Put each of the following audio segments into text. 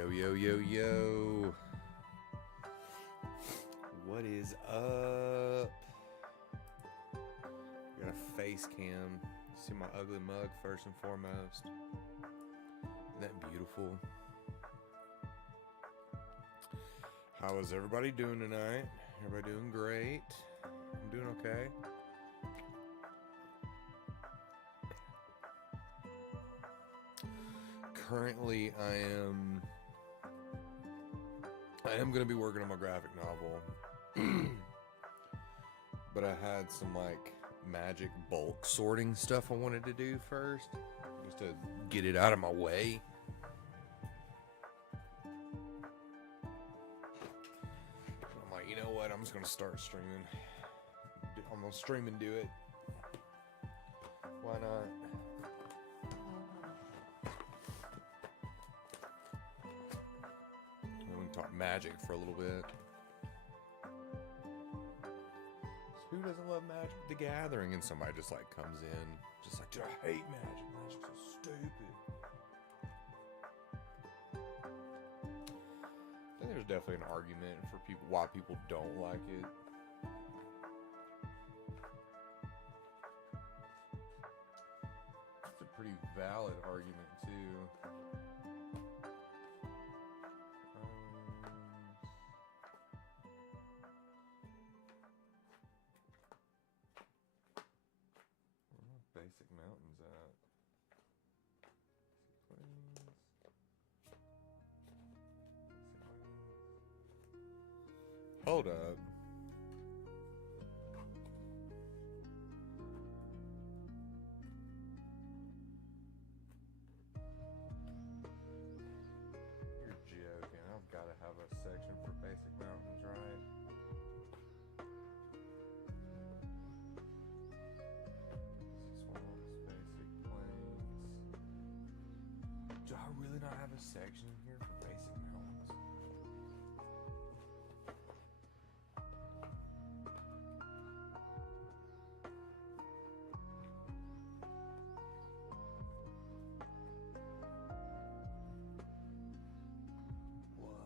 Yo, yo, yo, yo. What is up? Got a face cam. See my ugly mug first and foremost. Isn't that beautiful? How is everybody doing tonight? Everybody doing great? I'm doing okay. Currently, I am going to be working on my graphic novel. But I had some like magic bulk sorting stuff I wanted to do first, just to get it out of my way. I'm like, you know what? I'm just going to start streaming. I'm going to stream and do it. Why not? Talk magic for a little bit. Who doesn't love Magic the Gathering? And somebody just like comes in, just like, dude, I hate Magic. Magic's so stupid. I think there's definitely an argument for people why people don't like it. It's a pretty valid argument too. Basic mountains at. Hold up. You're joking. I've got to have a section for basic mountains, right? Do I really not have a section here for basic mountains? What?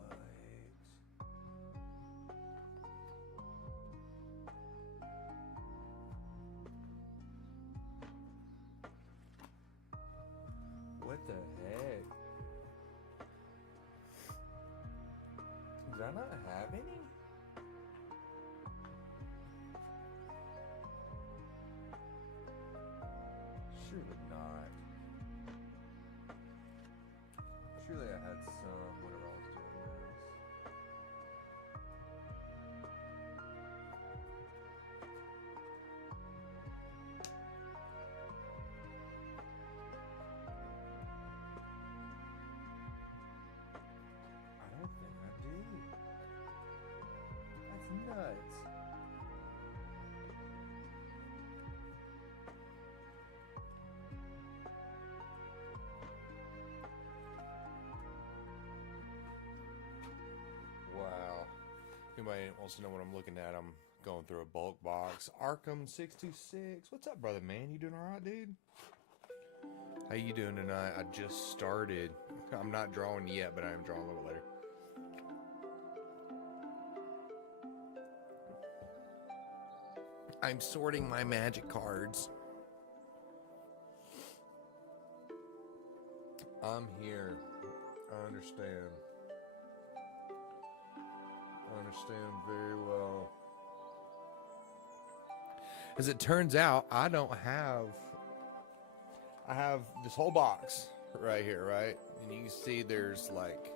What the heck? Did I not have any? Surely not. Surely I had some whenever I was doing this. I don't think I do. That's nuts. Wow. Anybody wants to know what I'm looking at? I'm going through a bulk box. Arkham626. What's up, brother, man? You doing alright, dude? How you doing tonight? I just started. I'm not drawing yet, but I am drawing a little bit later. I'm sorting my magic cards. I'm here. I understand. I understand very well. As it turns out, I have this whole box right here, right? And you can see there's like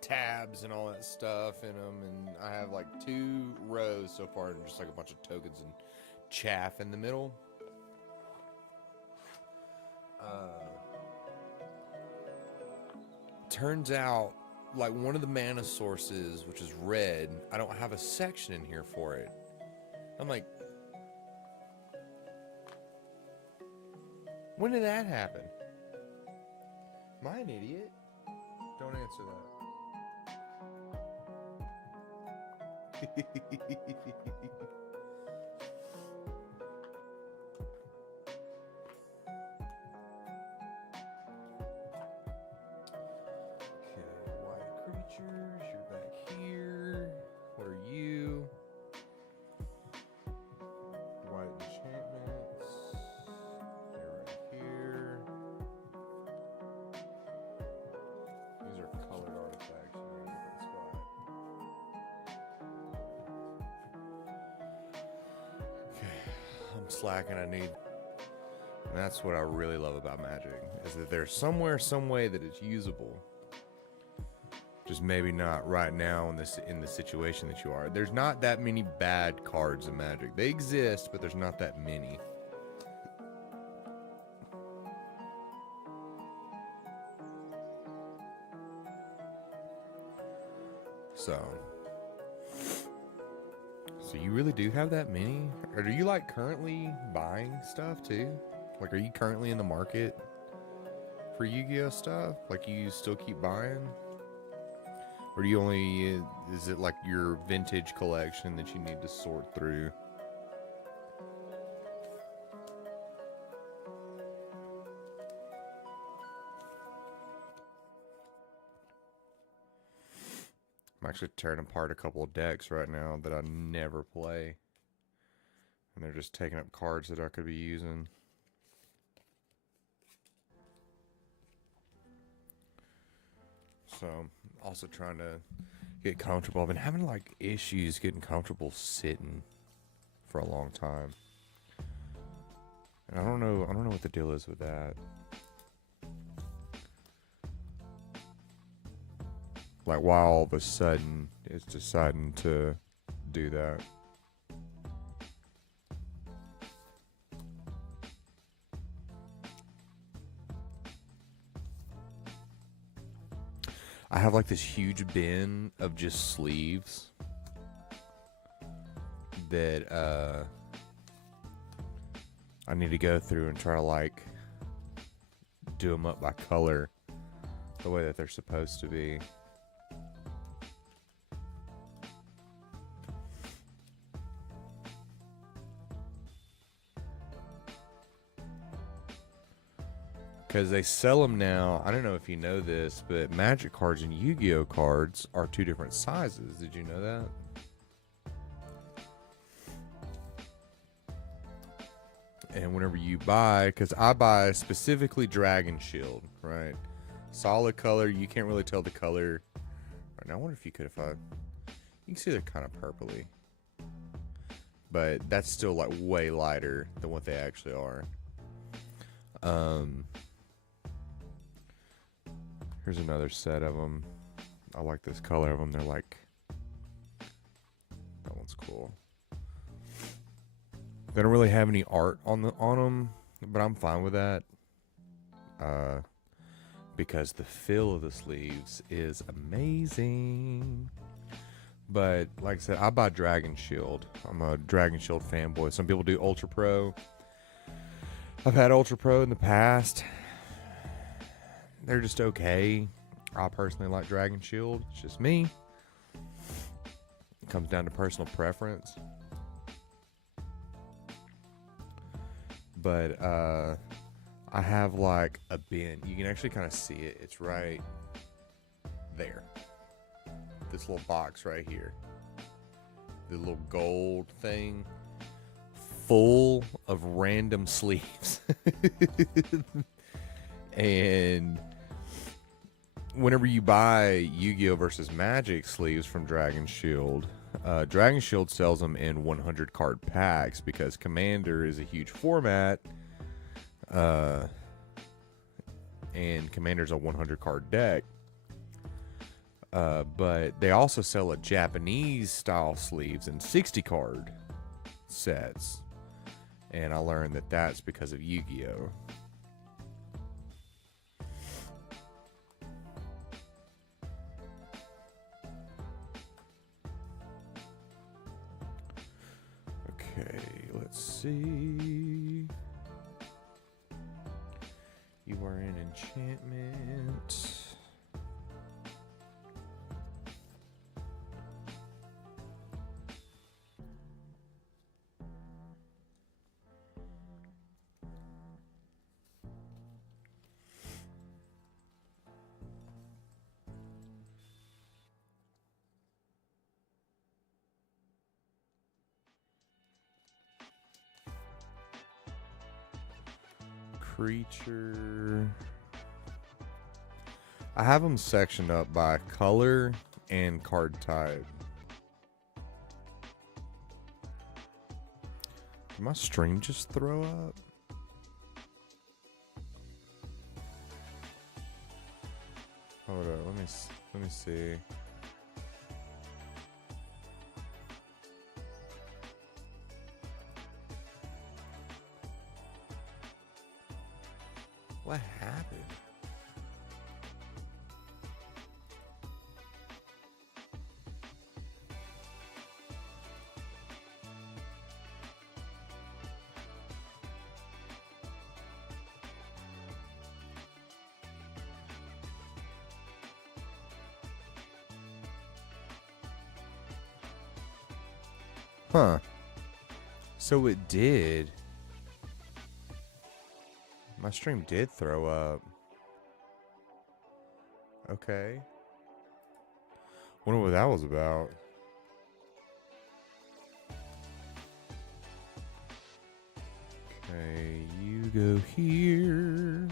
tabs and all that stuff in them, and I have like 2 rows so far, and just like a bunch of tokens and chaff in the middle. Turns out, like, one of the mana sources, which is red, I don't have a section in here for it. I'm like, when did that happen? Am I an idiot? Don't answer that. Okay, white. slacking. I need. And that's what I really love about Magic, is that there's somewhere, some way that it's usable. Just maybe not right now in the situation that you are. There's not that many bad cards in Magic. They exist, but there's not that many. So you really do have that many? Or are you like currently buying stuff too? Like, are you currently in the market for Yu-Gi-Oh stuff? Like, you still keep buying? Or do you only, is it like your vintage collection that you need to sort through? I'm actually tearing apart a couple of decks right now that I never play. And they're just taking up cards that I could be using. So, also trying to get comfortable. I've been having like issues getting comfortable sitting for a long time. And I don't know what the deal is with that. Like, why all of a sudden it's deciding to do that. I have like this huge bin of just sleeves that I need to go through and try to like do them up by color the way that they're supposed to be. Because they sell them now. I don't know if you know this, but Magic cards and Yu-Gi-Oh cards are two different sizes. Did you know that? And whenever you buy, because I buy specifically Dragon Shield, right? Solid color. You can't really tell the color. Right now, I wonder if you could, you can see they're kind of purpley. But that's still like way lighter than what they actually are. Here's another set of them. I like this color of them. They're like, that one's cool. They don't really have any art on them, but I'm fine with that. Because the feel of the sleeves is amazing. But like I said, I buy Dragon Shield. I'm a Dragon Shield fanboy. Some people do Ultra Pro. I've had Ultra Pro in the past. They're just okay. I personally like Dragon Shield. It's just me. It comes down to personal preference. But I have like a bin. You can actually kind of see it. It's right there. This little box right here. The little gold thing. Full of random sleeves. And whenever you buy Yu-Gi-Oh versus Magic sleeves from Dragon Shield, Dragon Shield sells them in 100 card packs because Commander is a huge format, and Commander's a 100 card deck. But they also sell a Japanese style sleeves in 60 card sets, and I learned that that's because of Yu-Gi-Oh. Okay, let's see. You are in enchantment. Creature. I have them sectioned up by color and card type. Did my stream just throw up? Hold up, let me see. What happened? Huh. So it did. My stream did throw up. Okay. Wonder what that was about. Okay, you go here.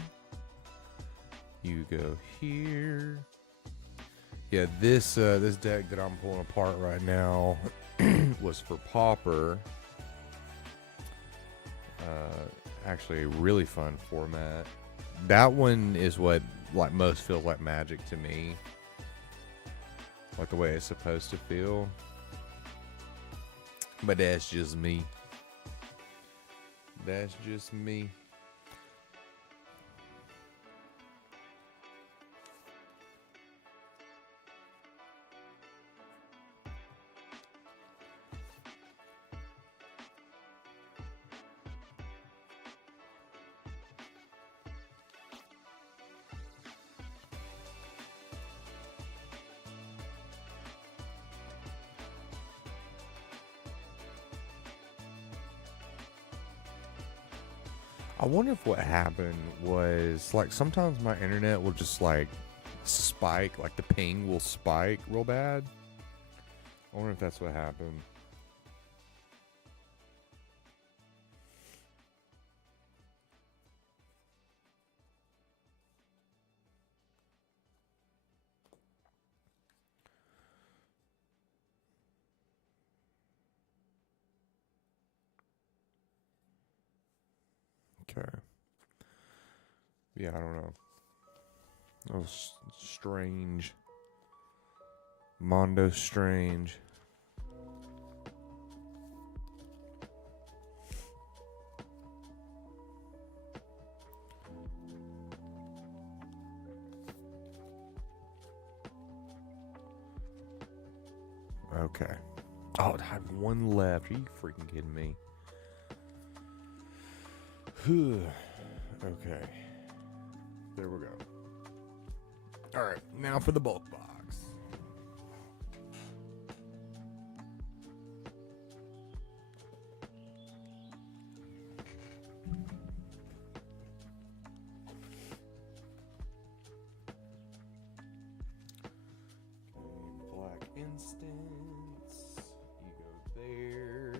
You go here. Yeah, this deck that I'm pulling apart right now was for Pauper. Actually a really fun format. That one is what like most feels like Magic to me. Like the way it's supposed to feel. But that's just me. That's just me. I wonder if what happened was, like, sometimes my internet will just, like, spike. Like, the ping will spike real bad. I wonder if that's what happened. Okay. Yeah, I don't know. That was strange. Mondo strange. Okay. Oh, I have one left. Are you freaking kidding me? Okay. There we go. Alright, now for the bulk box. Black Instance. You go there.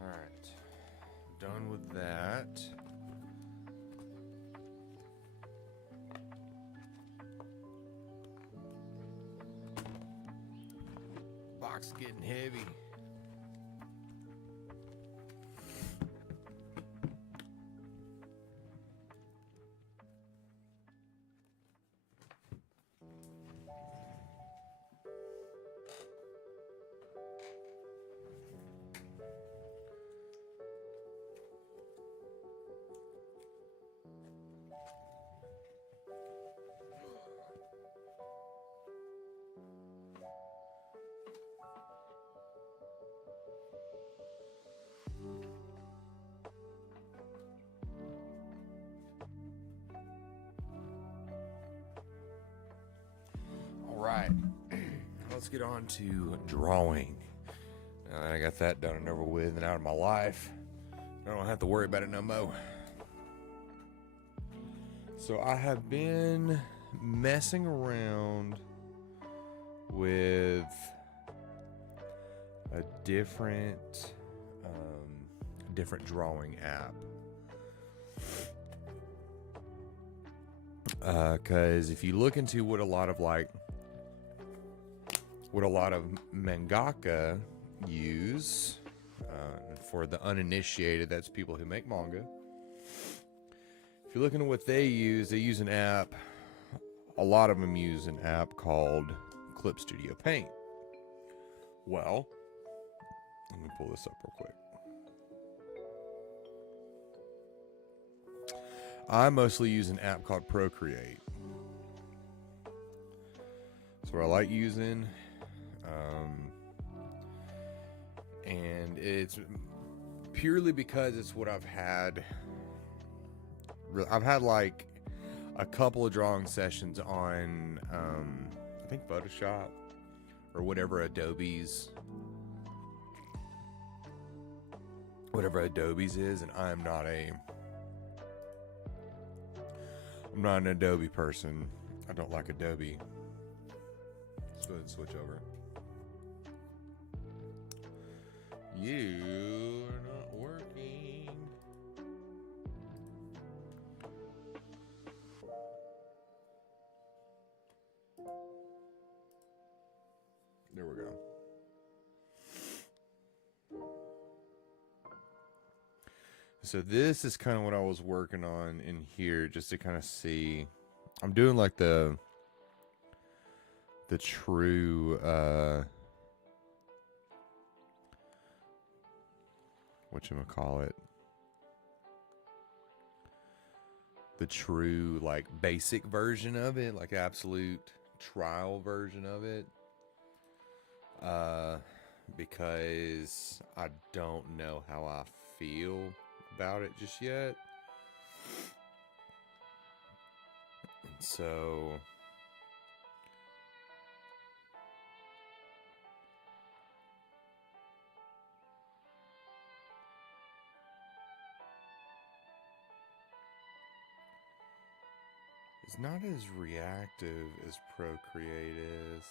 Alright. Done with that. box getting heavy. Right, let's get on to drawing. Now that I got that done and over with and out of my life, I don't have to worry about it no more. So I have been messing around with a different drawing app. Because if you look into what a lot of mangaka use, for the uninitiated, that's people who make manga. If you're looking at what they use an app. A lot of them use an app called Clip Studio Paint. Well, let me pull this up real quick. I mostly use an app called Procreate. That's what I like using. And it's purely because it's what I've had. I've had like a couple of drawing sessions on, I think Photoshop or whatever Adobe's is, and I'm not an Adobe person. I don't like Adobe. Let's go ahead and switch over. You're not working. There we go. So this is kind of what I was working on in here, just to kind of see. I'm doing like the true whatchamacallit, the true like basic version of it, like absolute trial version of it, because I don't know how I feel about it just yet. And so it's not as reactive as Procreate is.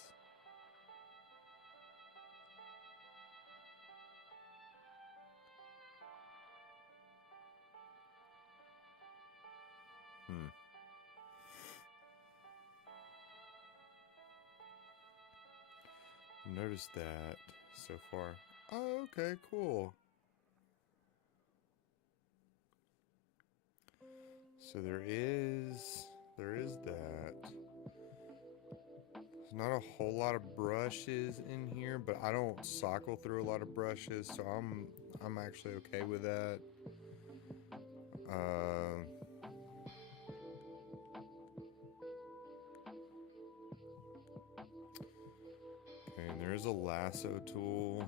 Noticed that so far. Oh, okay, cool. So there is that. There's not a whole lot of brushes in here, but I don't cycle through a lot of brushes, so I'm actually okay with that. Okay, and there is a lasso tool.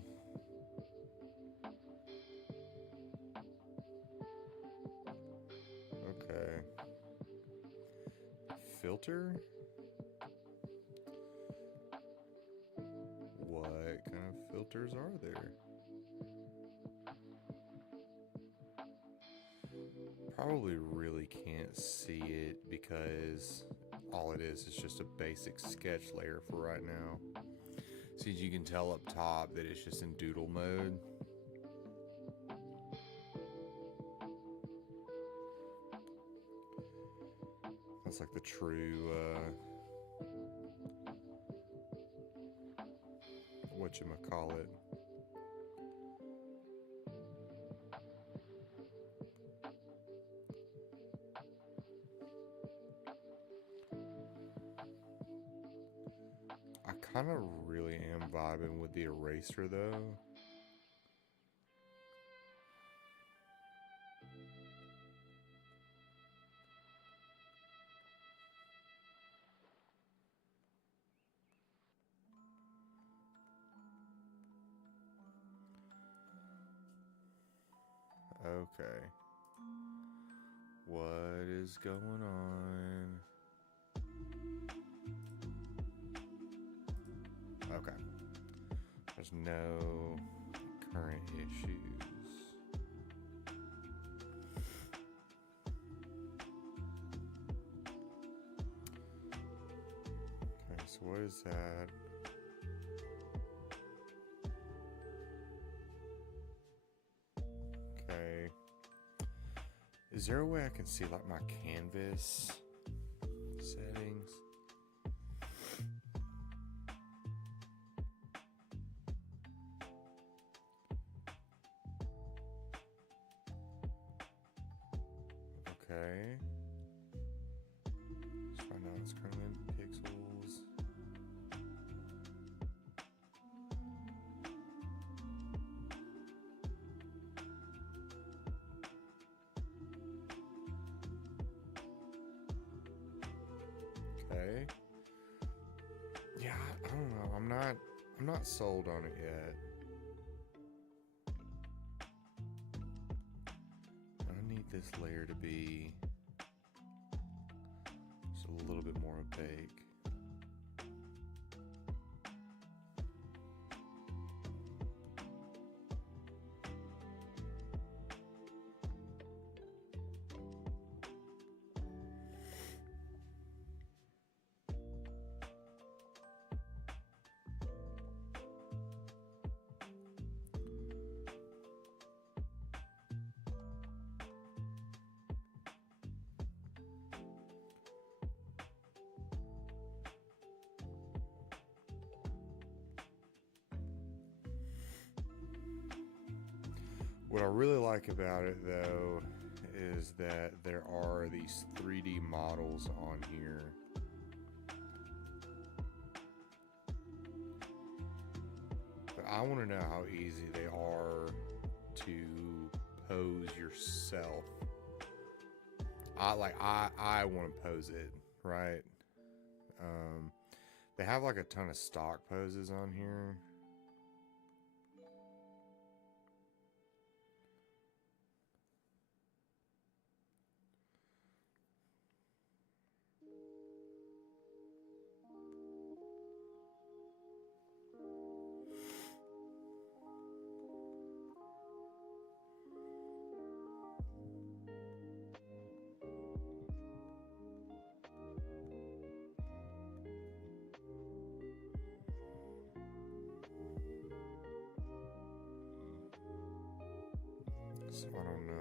Okay. Filter? What kind of filters are there? Probably really can't see it because all it is just a basic sketch layer for right now. See, you can tell up top that it's just in doodle mode. That's like the true whatchamacallit. I kind of really am vibing with the eraser though. Okay. What is going on? Okay. There's no current issues. Okay, so what is that? Okay. Is there a way I can see like my canvas settings? Okay. Let's find out it's currently in pixels. Okay. Yeah, I don't know. I'm not sold on it yet. I need this layer to be just a little bit more opaque. What I really like about it though is that there are these 3D models on here. But I want to know how easy they are to pose yourself. I want to pose it, right? They have like a ton of stock poses on here. So I don't know.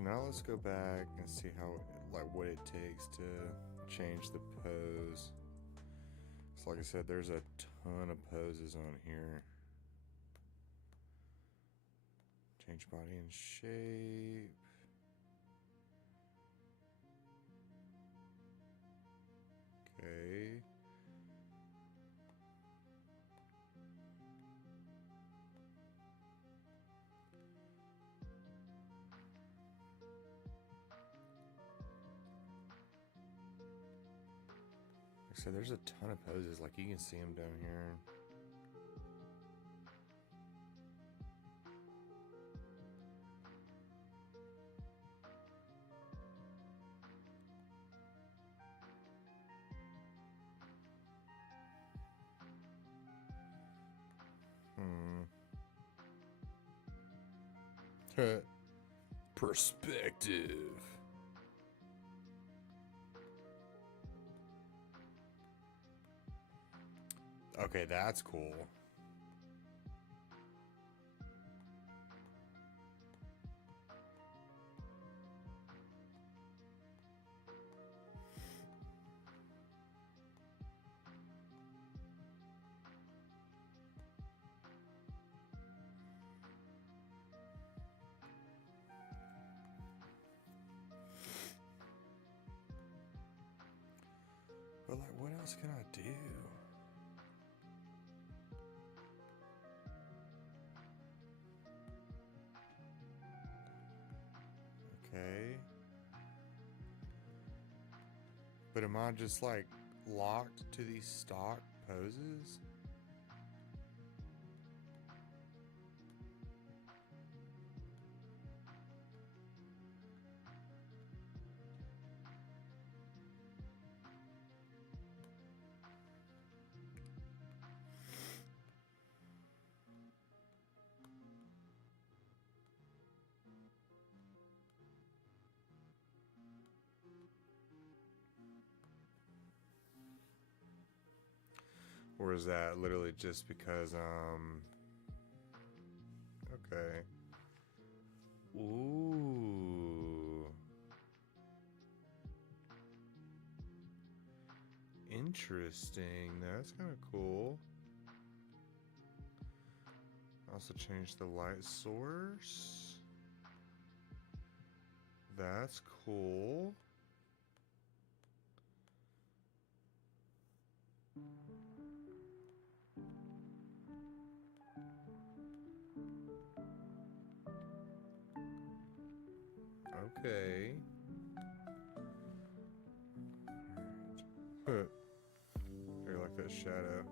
So now let's go back and see how, like, what it takes to change the pose. So like I said, there's a ton of poses on here. Change body and shape. Okay. So there's a ton of poses, like you can see them down here. Perspective. Okay, that's cool. But like, what else can I do? Okay. But am I just like locked to these stock poses? Or is that literally just because, okay. Ooh. Interesting. That's kind of cool. Also change the light source. That's cool. Okay. Alright. Here, like that shadow.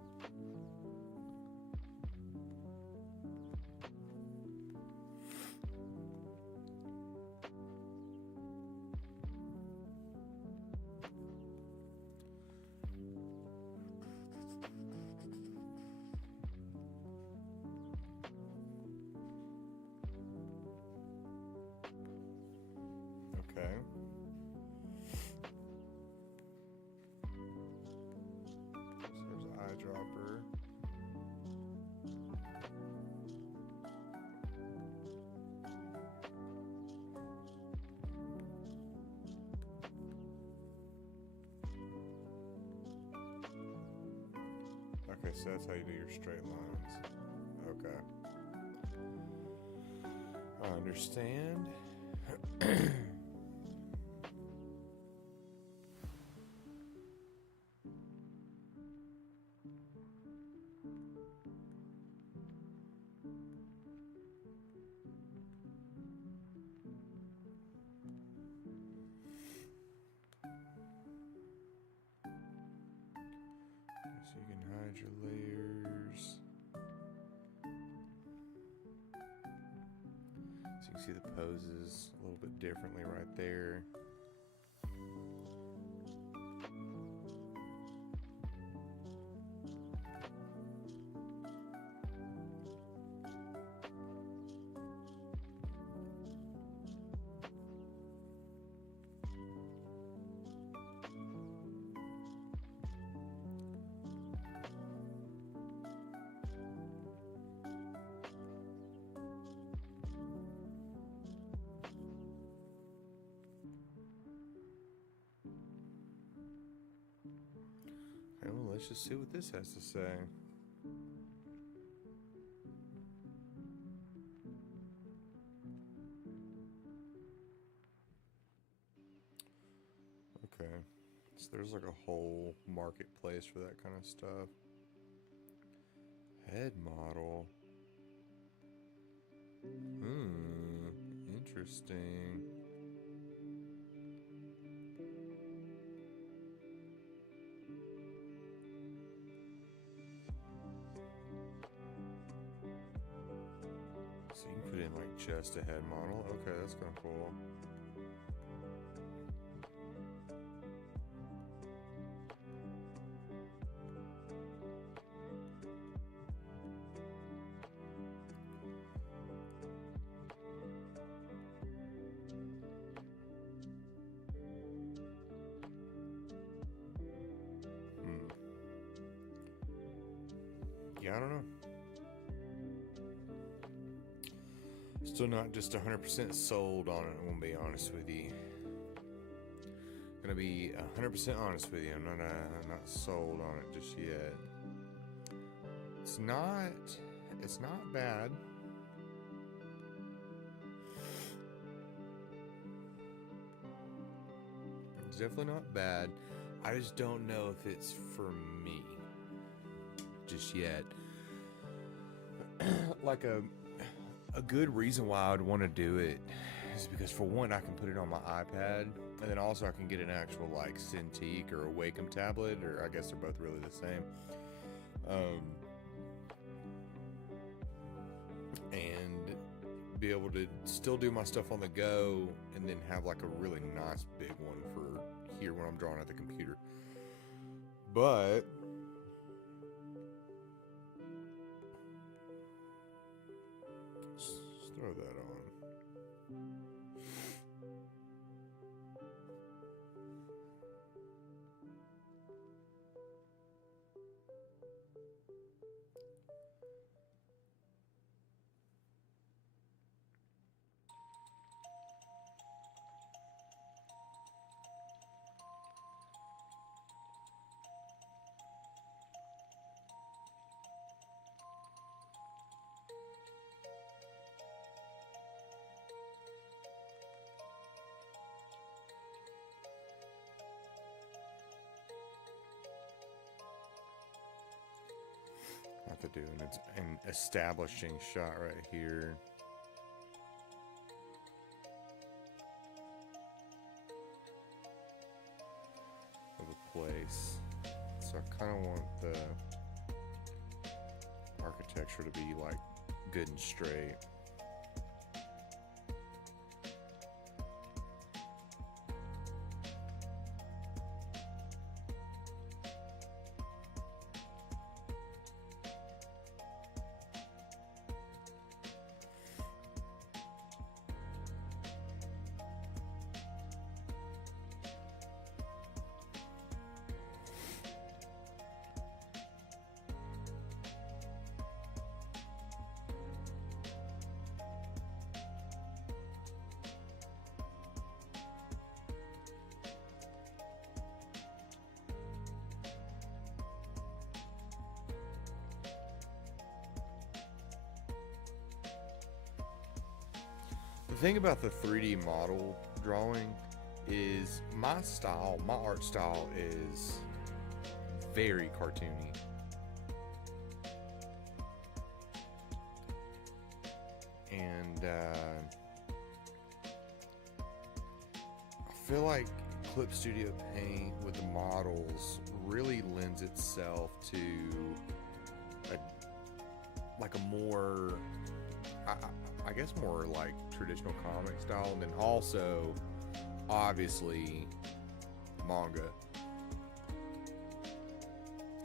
Okay. So there's an eyedropper. Okay, so that's how you do your straight lines. Okay. I understand. So you can hide your layers. So you can see the poses a little bit differently right there. well, let's just see what this has to say. Okay, so there's like a whole marketplace for that kind of stuff. Head model. Interesting. So you can put in like just a head model. Okay, that's kind of cool. Yeah, I don't know. Still not just 100% sold on it, I'm gonna be honest with you. Gonna be 100% honest with you. I'm not sold on it just yet. It's not bad. It's definitely not bad. I just don't know if it's for me just yet. Like a good reason why I would want to do it is because, for one, I can put it on my iPad, and then also I can get an actual like Cintiq or a Wacom tablet, or I guess they're both really the same. And be able to still do my stuff on the go, and then have like a really nice big one for here when I'm drawing at the computer. But let's throw that on. Have to do an establishing shot right here. Of a place. So I kind of want the architecture to be like good and straight. The thing about the 3D model drawing is my art style is very cartoony. And I feel like Clip Studio Paint with the models really lends itself to a more, I guess more like traditional comic style, and then also obviously manga,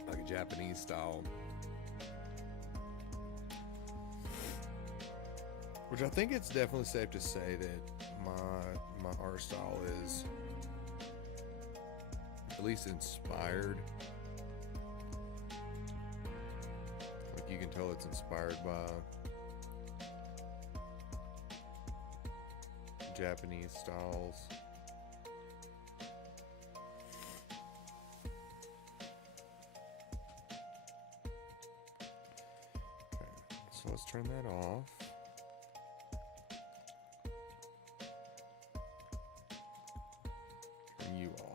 like a Japanese style, which I think it's definitely safe to say that my art style is at least inspired. Like you can tell it's inspired by Japanese styles. So let's turn that off. Turn you off.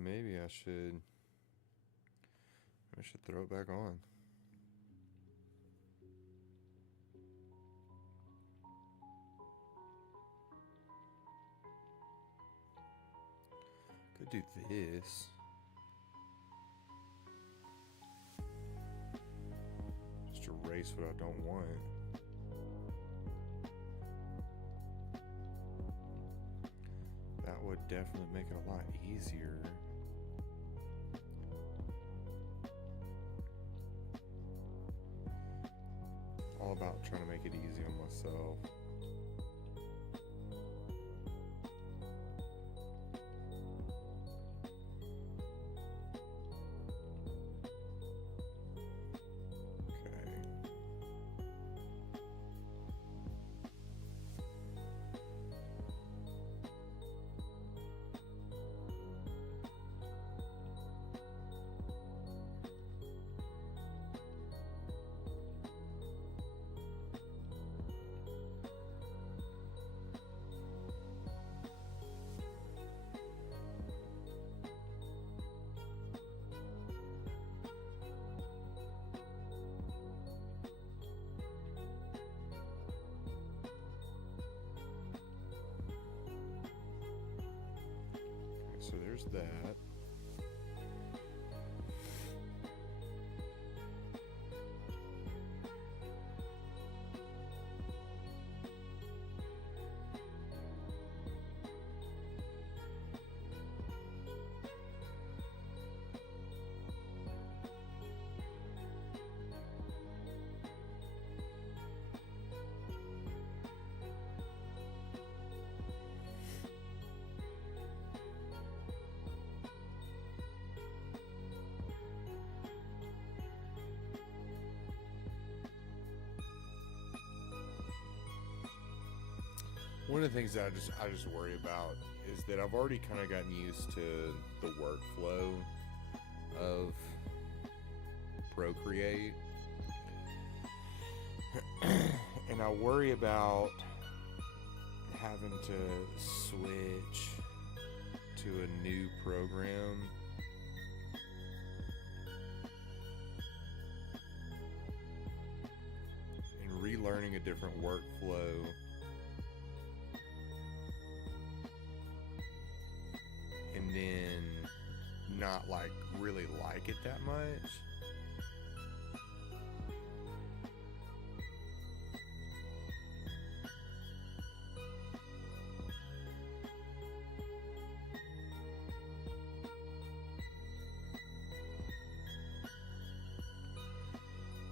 Maybe I should throw it back on. Could do this. Just erase what I don't want. That would definitely make it a lot easier. All about trying to make it easy on myself. So there's that. One of the things that I just worry about is that I've already kind of gotten used to the workflow of Procreate, and I worry about having to switch to a new program and relearning a different workflow. And then not really like it that much.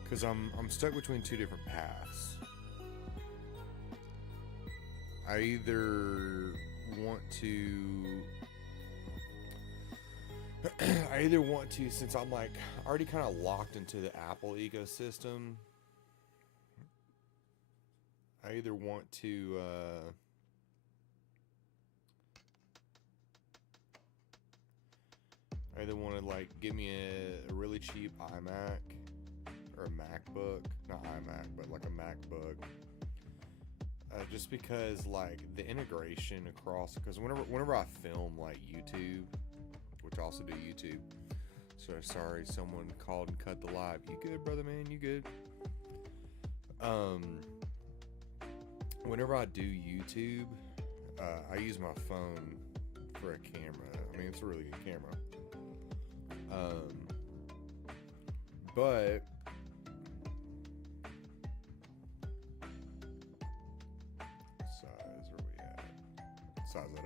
Because I'm stuck between two different paths. I either want to, since I'm already kind of locked into the Apple ecosystem, I either want to get me a really cheap iMac or a MacBook, not iMac, but like a MacBook. Just because the integration across, because whenever I film YouTube, which I also do YouTube. So sorry, someone called and cut the live. You good, brother man? You good? Whenever I do YouTube, I use my phone for a camera. I mean, it's a really good camera. But size, where we at? Size it up.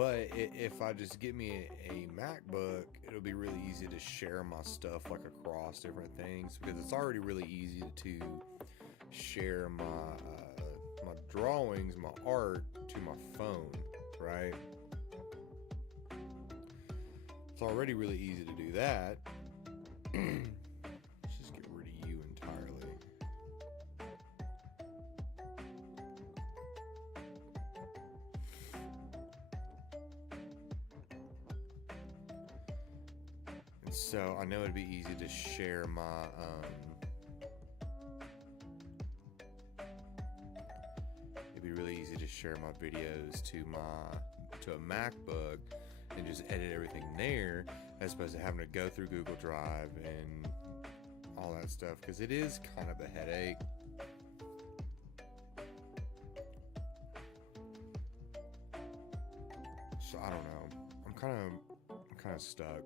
But if I just get me a MacBook, it'll be really easy to share my stuff like across different things, because it's already really easy to share my my drawings, my art to my phone, right? It's already really easy to do that. Let's just get rid of you entirely. And so I know it'd be easy to share my it'd be really easy to share my videos to a MacBook and just edit everything there, as opposed to having to go through Google Drive and all that stuff, because it is kind of a headache. So I don't know. I'm kind of stuck.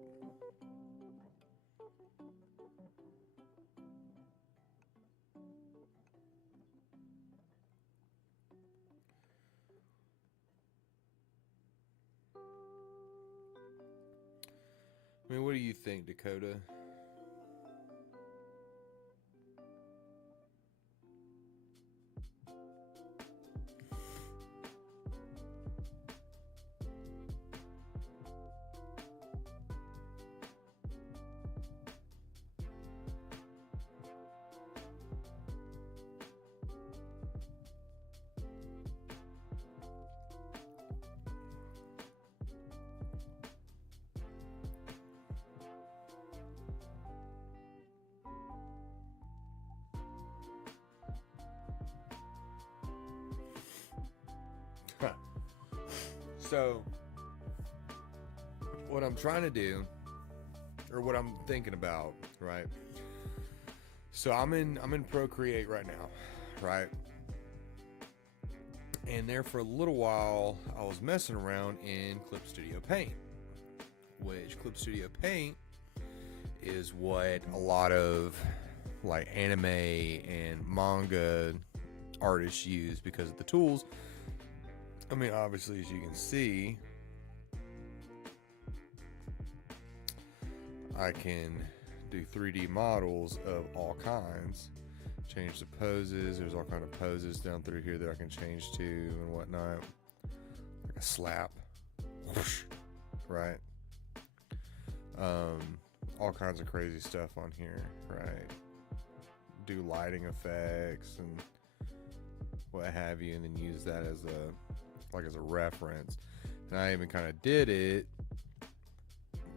I mean, what do you think, Dakota? So, what I'm trying to do, or what I'm thinking about, right? So I'm in Procreate right now, right? And there for a little while, I was messing around in Clip Studio Paint, which Clip Studio Paint is what a lot of like anime and manga artists use because of the tools. I mean, obviously, as you can see, I can do 3D models of all kinds, change the poses. There's all kind of poses down through here that I can change to and whatnot, like a slap, right? All kinds of crazy stuff on here, right? Do lighting effects and what have you, and then use that as a reference. And I even kind of did it,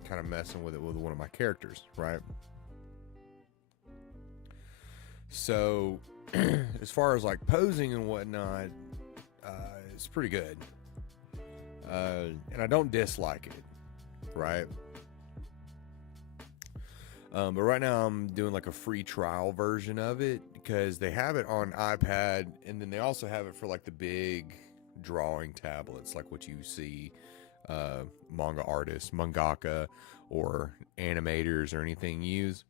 kind of messing with it with one of my characters, right? So as far as like posing and whatnot, it's pretty good, and I don't dislike it, right? But right now I'm doing like a free trial version of it, because they have it on iPad, and then they also have it for like the big drawing tablets, like what you see manga artists, mangaka, or animators or anything use.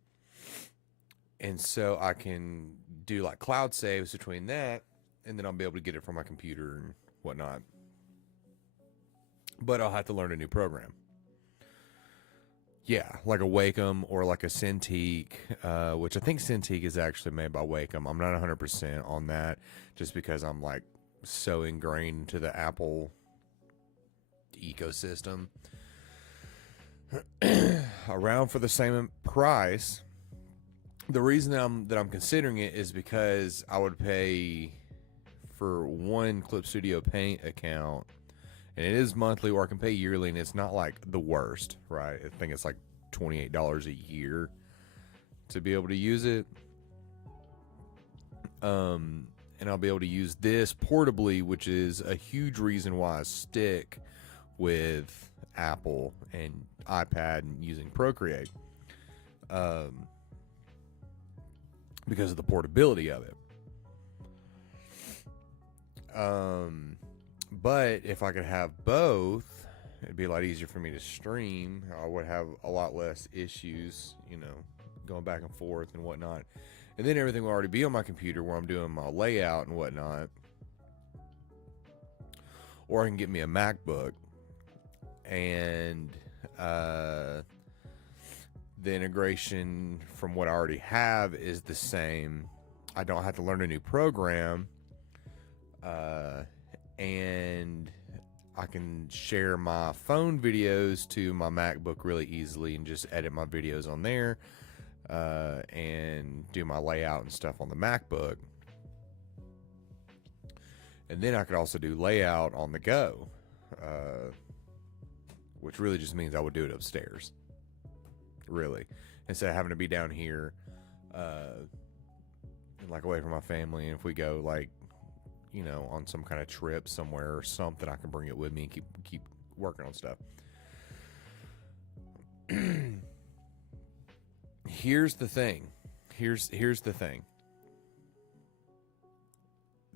And so I can do like cloud saves between that, and then I'll be able to get it from my computer and whatnot. But I'll have to learn a new program. Yeah, like a Wacom or like a Cintiq, which I think Cintiq is actually made by Wacom. I'm not 100% on that, just because I'm like so ingrained into the Apple ecosystem. Around for the same price. The reason that I'm considering it is because I would pay for one Clip Studio Paint account, and it is monthly, or I can pay yearly, and it's not like the worst, right? I think it's like $28 a year to be able to use it. And I'll be able to use this portably, which is a huge reason why I stick with Apple and iPad and using Procreate, because of the portability of it. But if I could have both, it'd be a lot easier for me to stream. I would have a lot less issues, going back and forth and whatnot. And then everything will already be on my computer where I'm doing my layout and whatnot. Or I can get me a MacBook and the integration from what I already have is the same. I don't have to learn a new program, and I can share my phone videos to my MacBook really easily and just edit my videos on there, and do my layout and stuff on the MacBook. And then I could also do layout on the go, which really just means I would do it upstairs, really, instead of having to be down here, and like away from my family. And if we go like, you know, on some kind of trip somewhere or something, I can bring it with me and keep working on stuff. Here's the thing. Here's the thing.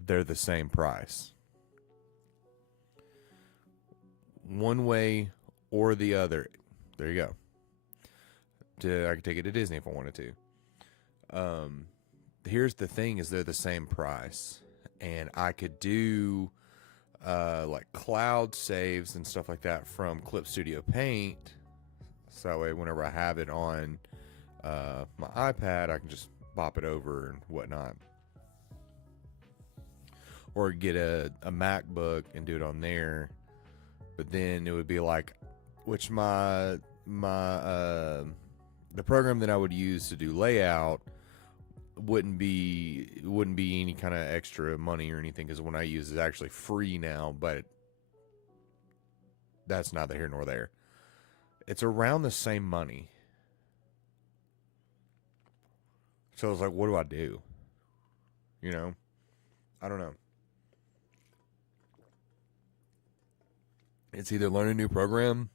They're the same price. One way or the other. There you go. I could take it to Disney if I wanted to. Here's the thing is they're the same price. And I could do like cloud saves and stuff like that from Clip Studio Paint. So that way whenever I have it on my iPad, I can just pop it over and whatnot. Or get a MacBook and do it on there. But then it would be like, which the program that I would use to do layout wouldn't be any kind of extra money or anything, because the one I use is actually free now, but that's neither here nor there. It's around the same money. So I was like, what do I do? You know? I don't know. It's either learn a new program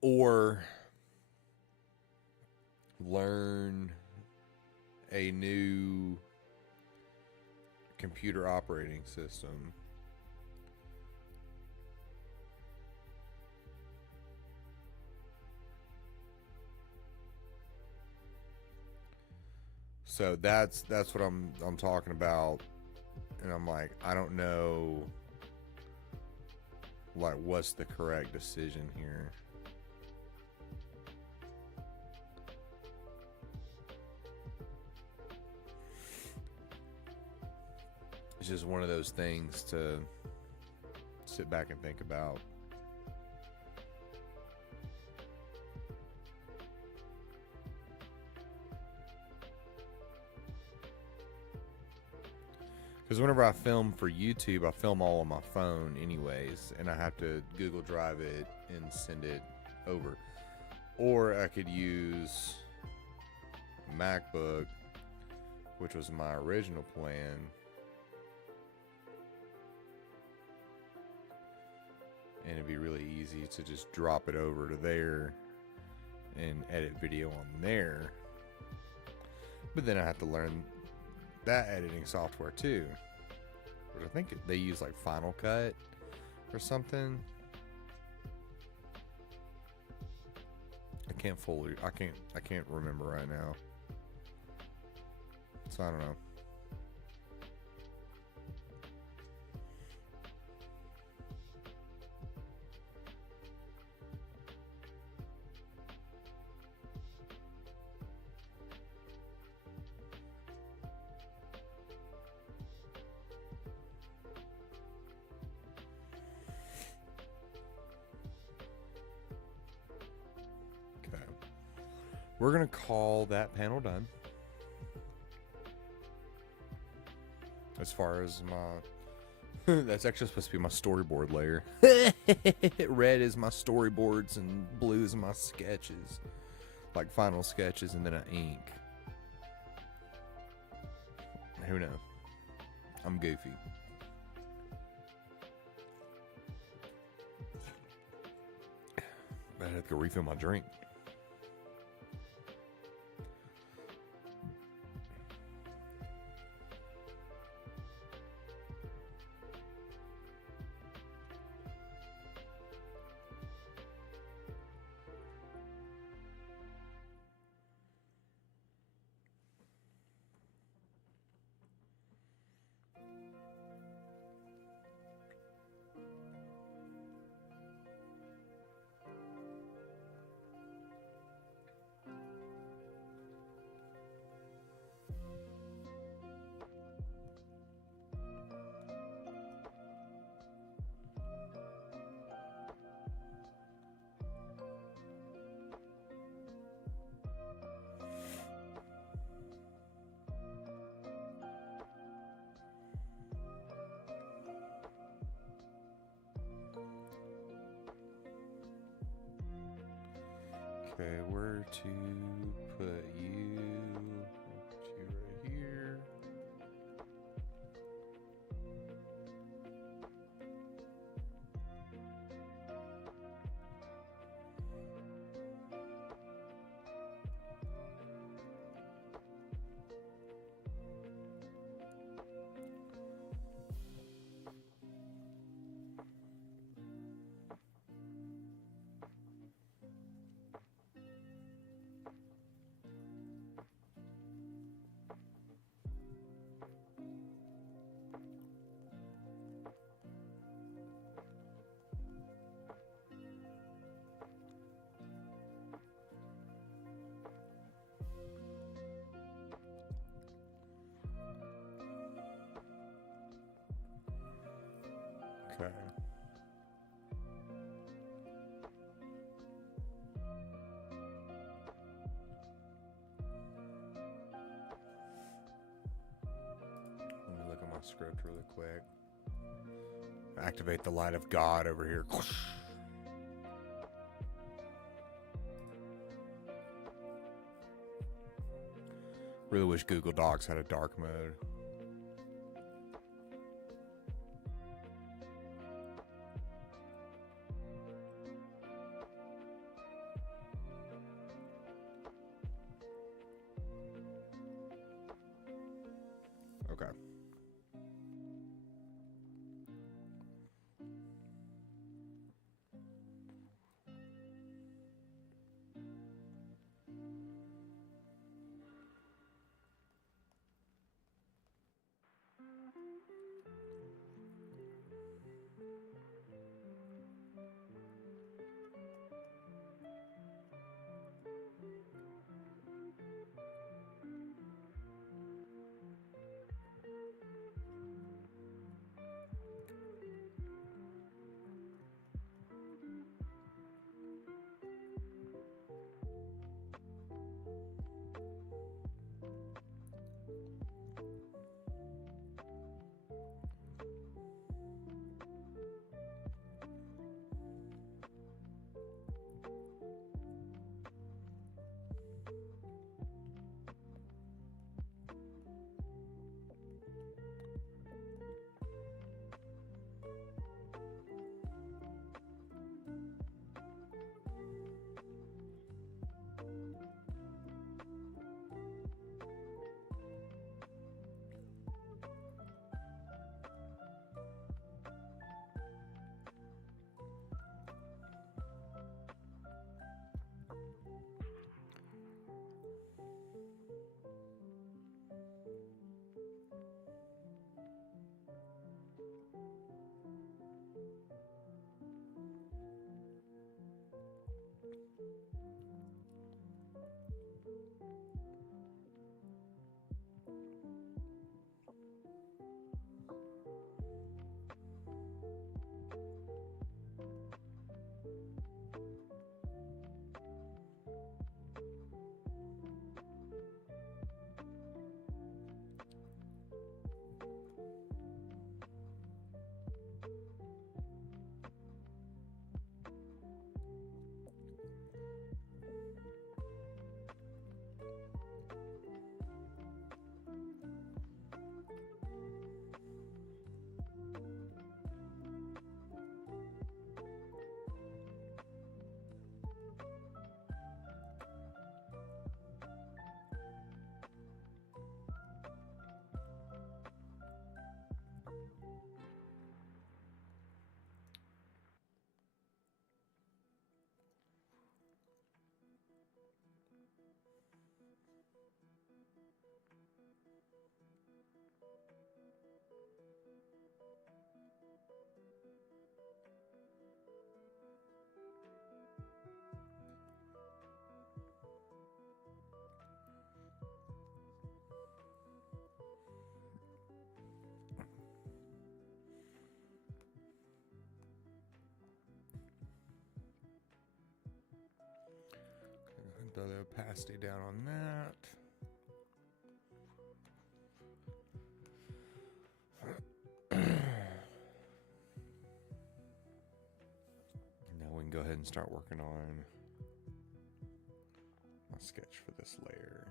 or learn a new computer operating system. So that's what I'm talking about. And I'm like, I don't know, like, what's the correct decision here. It's just one of those things to sit back and think about. Because whenever I film for YouTube, I film all on my phone anyways, and I have to Google Drive it and send it over. Or I could use MacBook, which was my original plan, and it'd be really easy to just drop it over to there and edit video on there. But then I have to learn that editing software too, which I think they use like Final Cut or something. I can't remember right now, so I don't know. We're going to call that panel done. As far as my... that's actually supposed to be my storyboard layer. Red is my storyboards and blue is my sketches. Like final sketches, and then I ink. Who knows? I'm goofy. I have to go refill my drink. Okay, where to put you? I'll put you right here. Okay. Let me look at my script really quick. Activate the light of God over here. Really wish Google Docs had a dark mode. Okay. Throw the opacity down on that. Now we can go ahead and start working on sketch for this layer.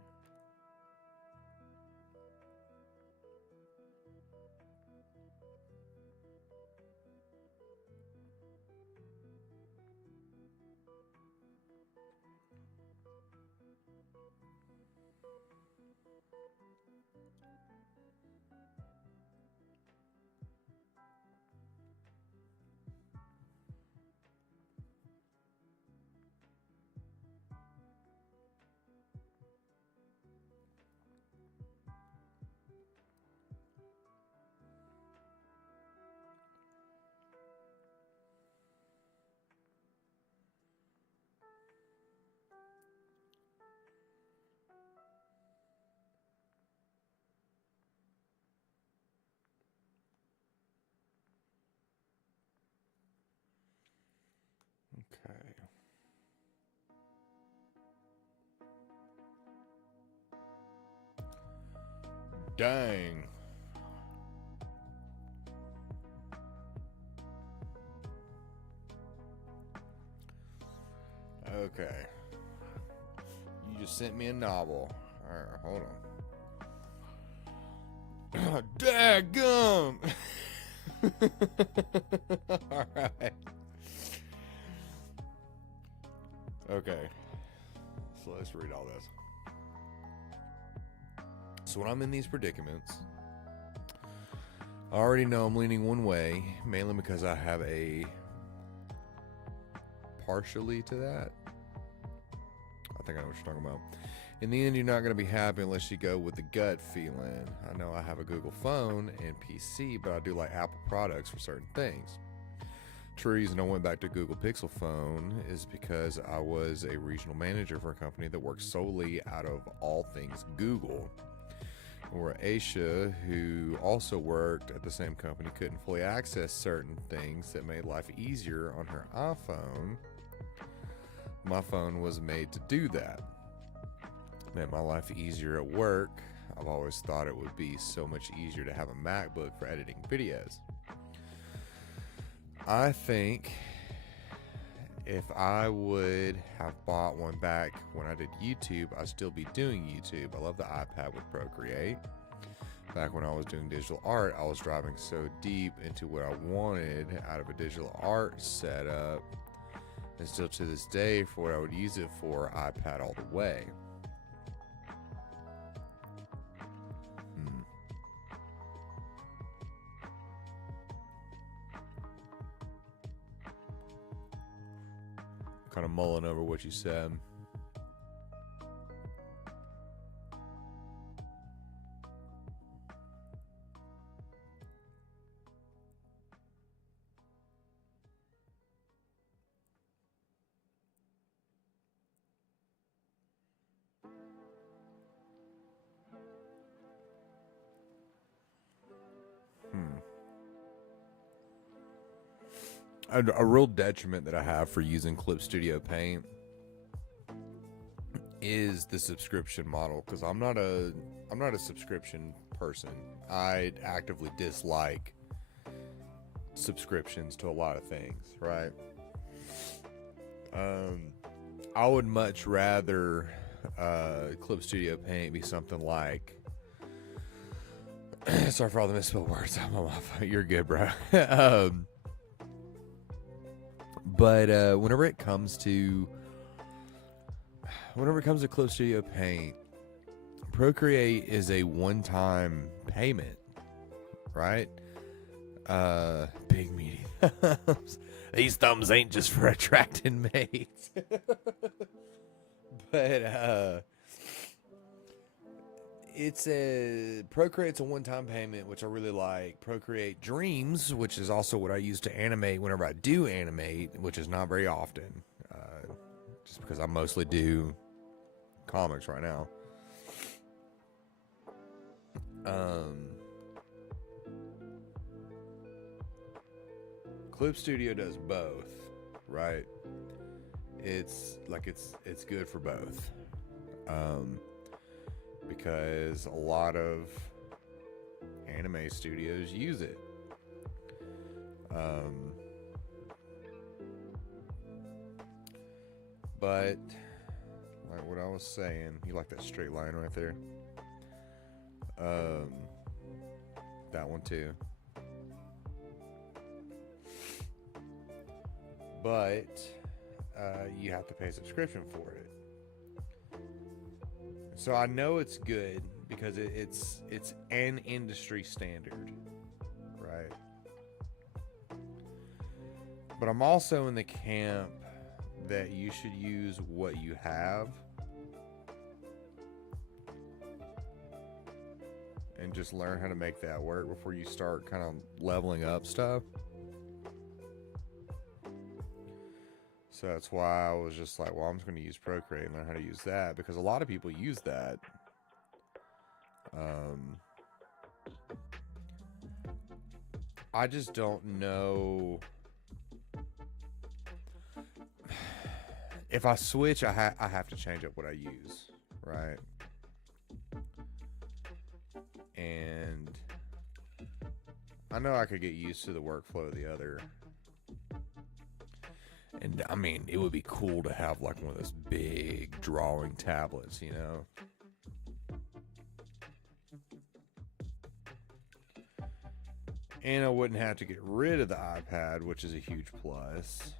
Okay. Dang. Okay. You just sent me a novel. Alright, hold on. Daggum! Alright. Okay. So let's read all this. So when I'm in these predicaments, I already know I'm leaning one way, mainly because I have a partially to that. I think I know what you're talking about. In the end, you're not going to be happy unless you go with the gut feeling. I know I have a Google phone and PC, but I do like Apple products for certain things. True reason I went back to Google Pixel phone is because I was a regional manager for a company that works solely out of all things Google. Where Aisha, who also worked at the same company, couldn't fully access certain things that made life easier on her iPhone. My phone was made to do that. Made my life easier at work. I've always thought it would be so much easier to have a MacBook for editing videos. I think if I would have bought one back when I did YouTube, I'd still be doing YouTube. I love the iPad with Procreate. Back when I was doing digital art, I was driving so deep into what I wanted out of a digital art setup. And still to this day, for what I would use it for, iPad all the way. Kind of mulling over what you said. A real detriment that I have for using Clip Studio Paint is the subscription model, because I'm not a subscription person. I actively dislike subscriptions to a lot of things, right? I would much rather Clip Studio Paint be something like sorry for all the misspelled words. You're good, bro. But whenever it comes to Clip Studio Paint, Procreate is a one-time payment, right? Big meaty thumbs. These thumbs ain't just for attracting mates. But Procreate's a one-time payment, which I really like. Procreate Dreams, which is also what I use to animate whenever I do animate, which is not very often, just because I mostly do comics right now. Clip Studio does both, right? It's good for both. Because a lot of anime studios use it. But like what I was saying, you like that straight line right there? That one too. But you have to pay a subscription for it. So I know it's good because it's an industry standard, right? But I'm also in the camp that you should use what you have and just learn how to make that work before you start kind of leveling up stuff. So that's why I was just like, well, I'm just going to use Procreate and learn how to use that, because a lot of people use that. I just don't know. If I switch, I have to change up what I use, right? And I know I could get used to the workflow of the other. And I mean, it would be cool to have like one of those big drawing tablets, you know? And I wouldn't have to get rid of the iPad, which is a huge plus.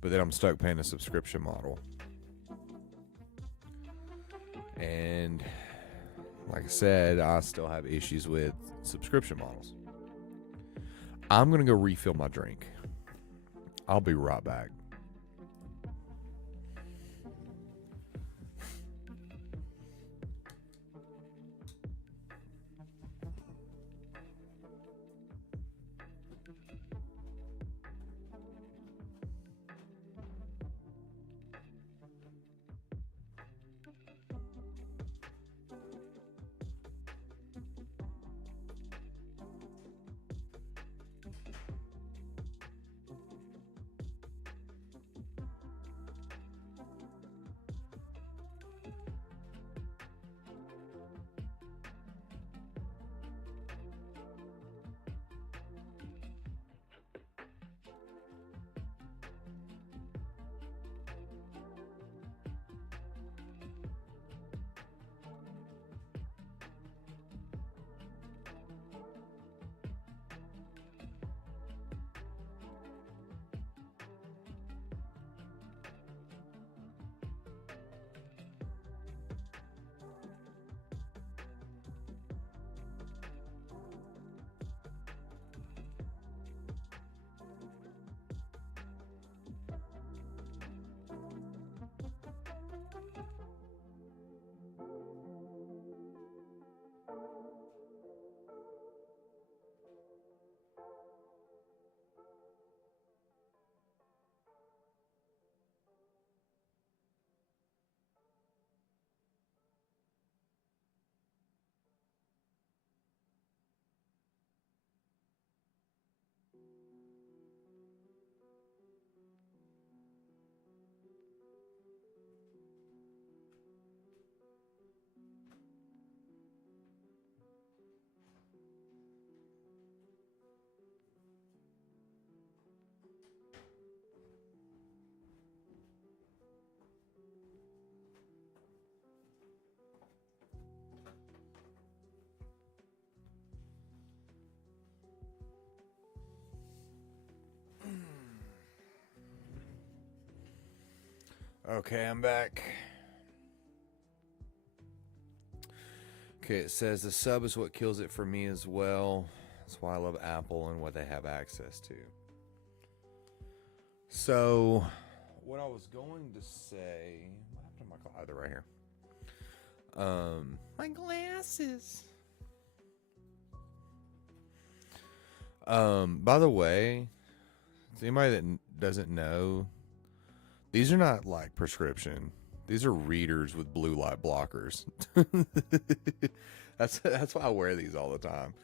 But then I'm stuck paying a subscription model. And like I said, I still have issues with subscription models. I'm going to go refill my drink. I'll be right back. Okay, I'm back. Okay, it says the sub is what kills it for me as well. That's why I love Apple and what they have access to. So, what I was going to say, what happened to my glasses? They're right here. My glasses. By the way, anybody that doesn't know, these are not like prescription. These are readers with blue light blockers. That's why I wear these all the time.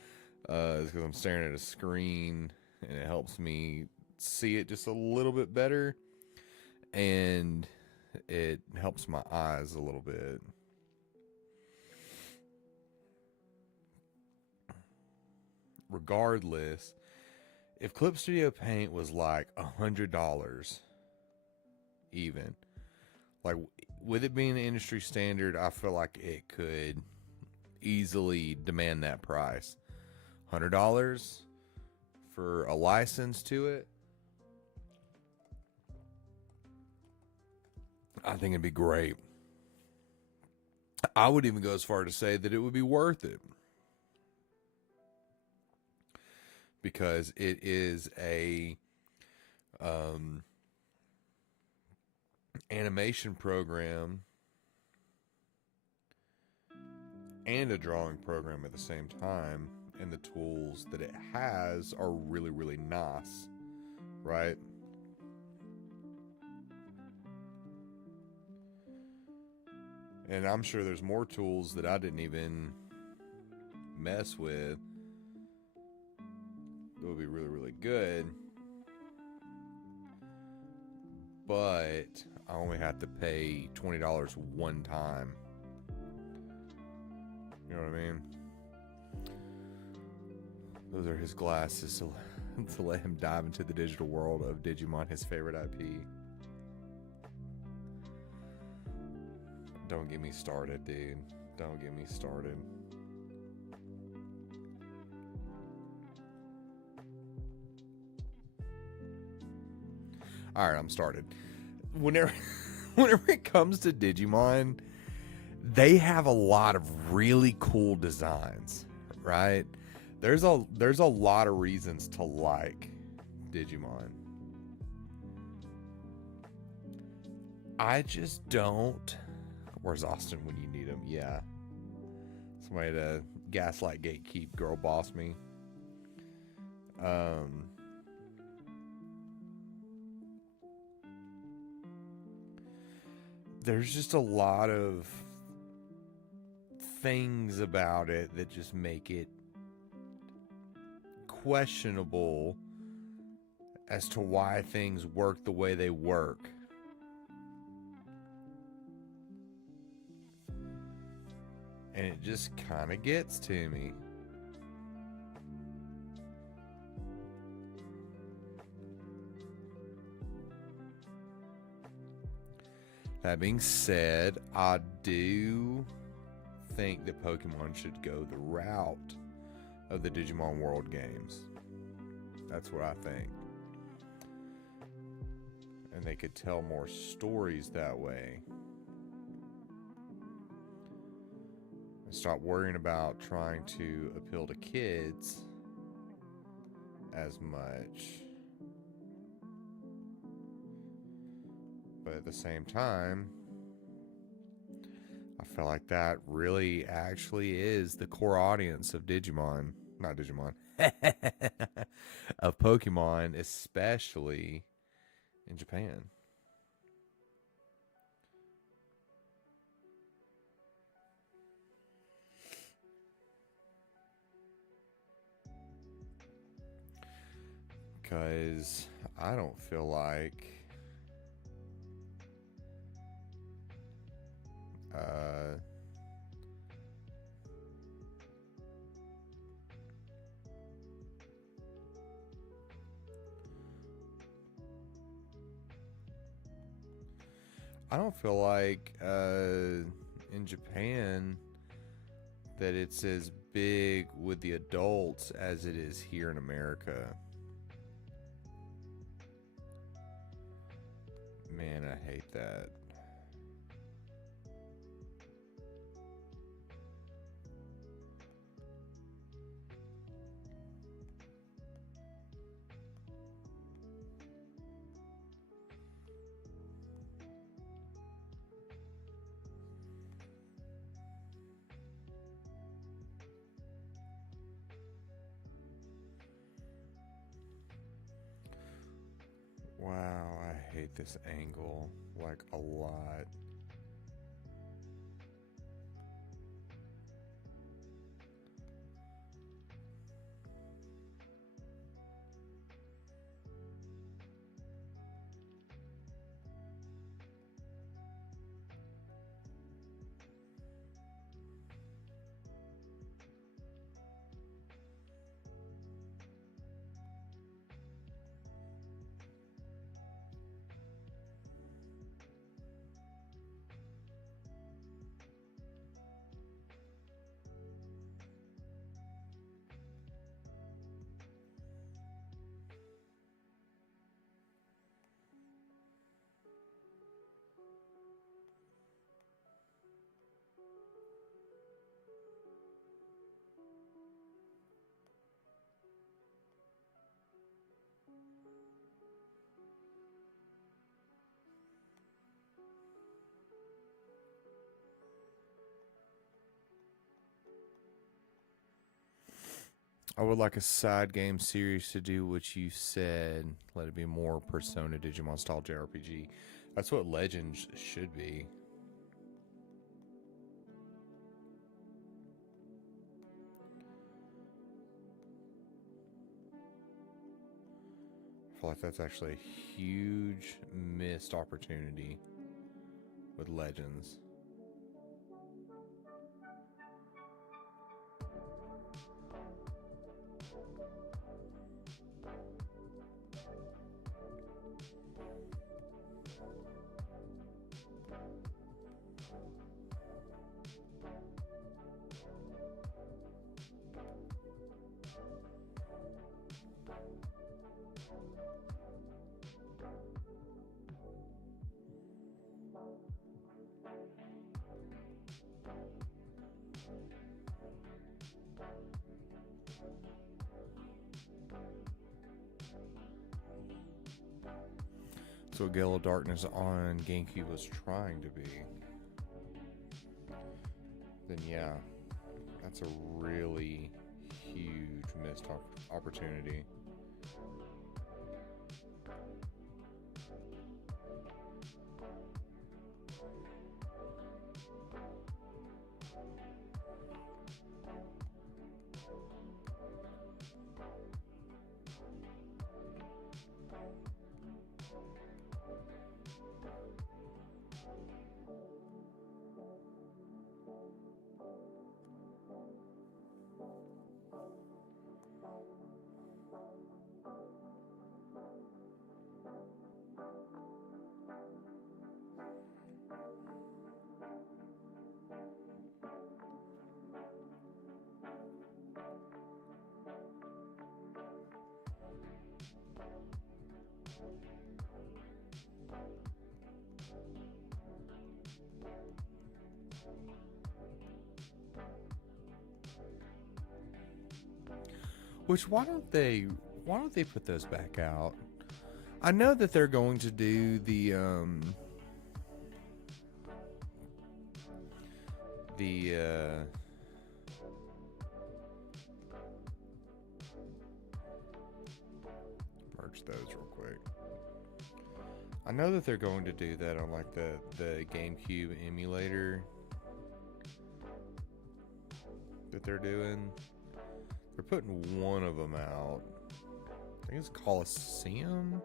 It's because I'm staring at a screen and it helps me see it just a little bit better, and it helps my eyes a little bit. Regardless, If Clip Studio Paint was like $100 even, like with it being the industry standard, I feel like it could easily demand that price. $100 for a license to it, I think it'd be great. I would even go as far to say that it would be worth it, because it is a animation program and a drawing program at the same time, and the tools that it has are really, really nice, right? And I'm sure there's more tools that I didn't even mess with that would be really, really good. But I only have to pay $20 one time. You know what I mean? Those are his glasses to let him dive into the digital world of Digimon, his favorite IP. Don't get me started, dude. Don't get me started. Alright, I'm started. Whenever it comes to Digimon, they have a lot of really cool designs, right? There's a lot of reasons to like Digimon. I just don't. Where's Austin when you need him? Yeah. Somebody to gaslight, gatekeep, girl boss me. There's just a lot of things about it that just make it questionable as to why things work the way they work. And it just kind of gets to me. That being said, I do think that Pokemon should go the route of the Digimon World games. That's what I think. And they could tell more stories that way. And stop worrying about trying to appeal to kids as much. But at the same time, I feel like that really actually is the core audience of Digimon. Not Digimon. Of Pokemon, especially in Japan. Because I don't feel like in Japan that it's as big with the adults as it is here in America. Man, I hate that. Wow, I hate this angle, like, a lot. I would like a side game series to do what you said. Let it be more Persona Digimon style JRPG. That's what Legends should be. I feel like that's actually a huge missed opportunity with Legends. So Gale of Darkness on GameCube was trying to be. Then yeah, that's a really huge missed opportunity. Which why don't they put those back out? I know that they're going to do the merge those real quick. I know that they're going to do that on like the GameCube emulator that they're doing. They're putting one of them out. I think it's Coliseum.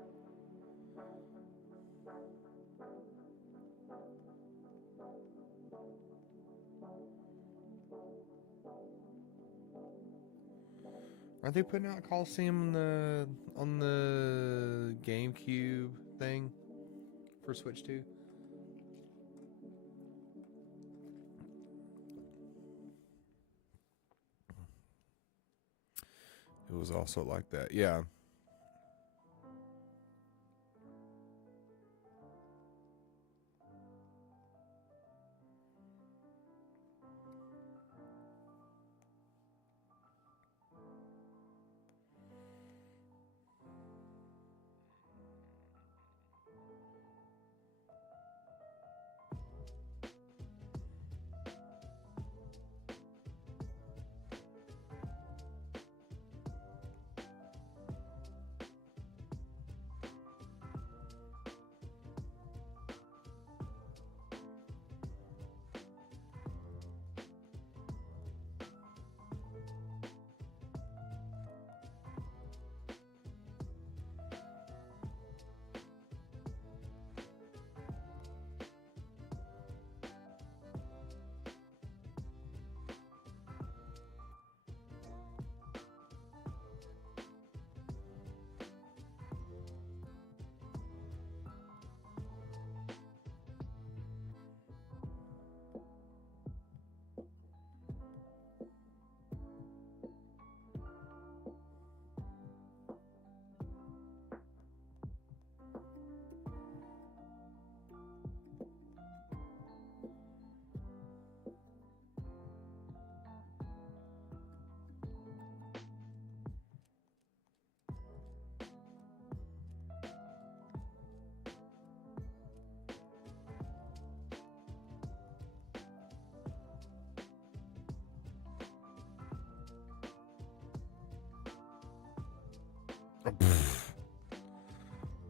Are they putting out Coliseum on the GameCube thing for Switch 2? It was also like that, yeah.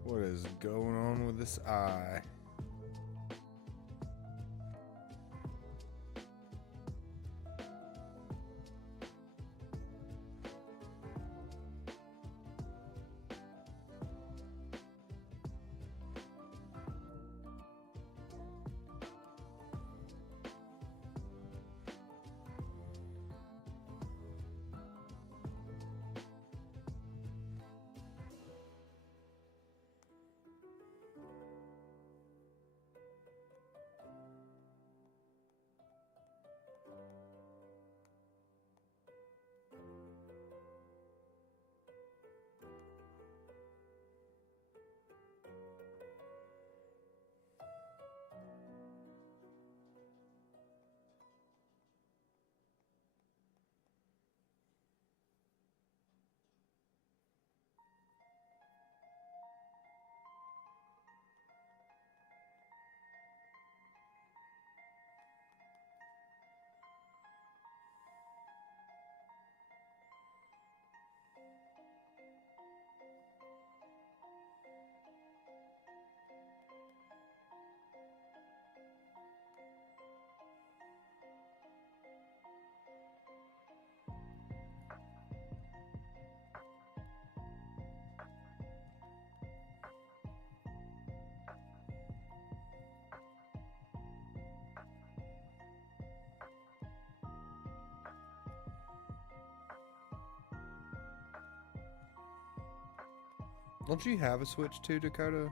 What is going on with this eye? Don't you have a Switch too, Dakota?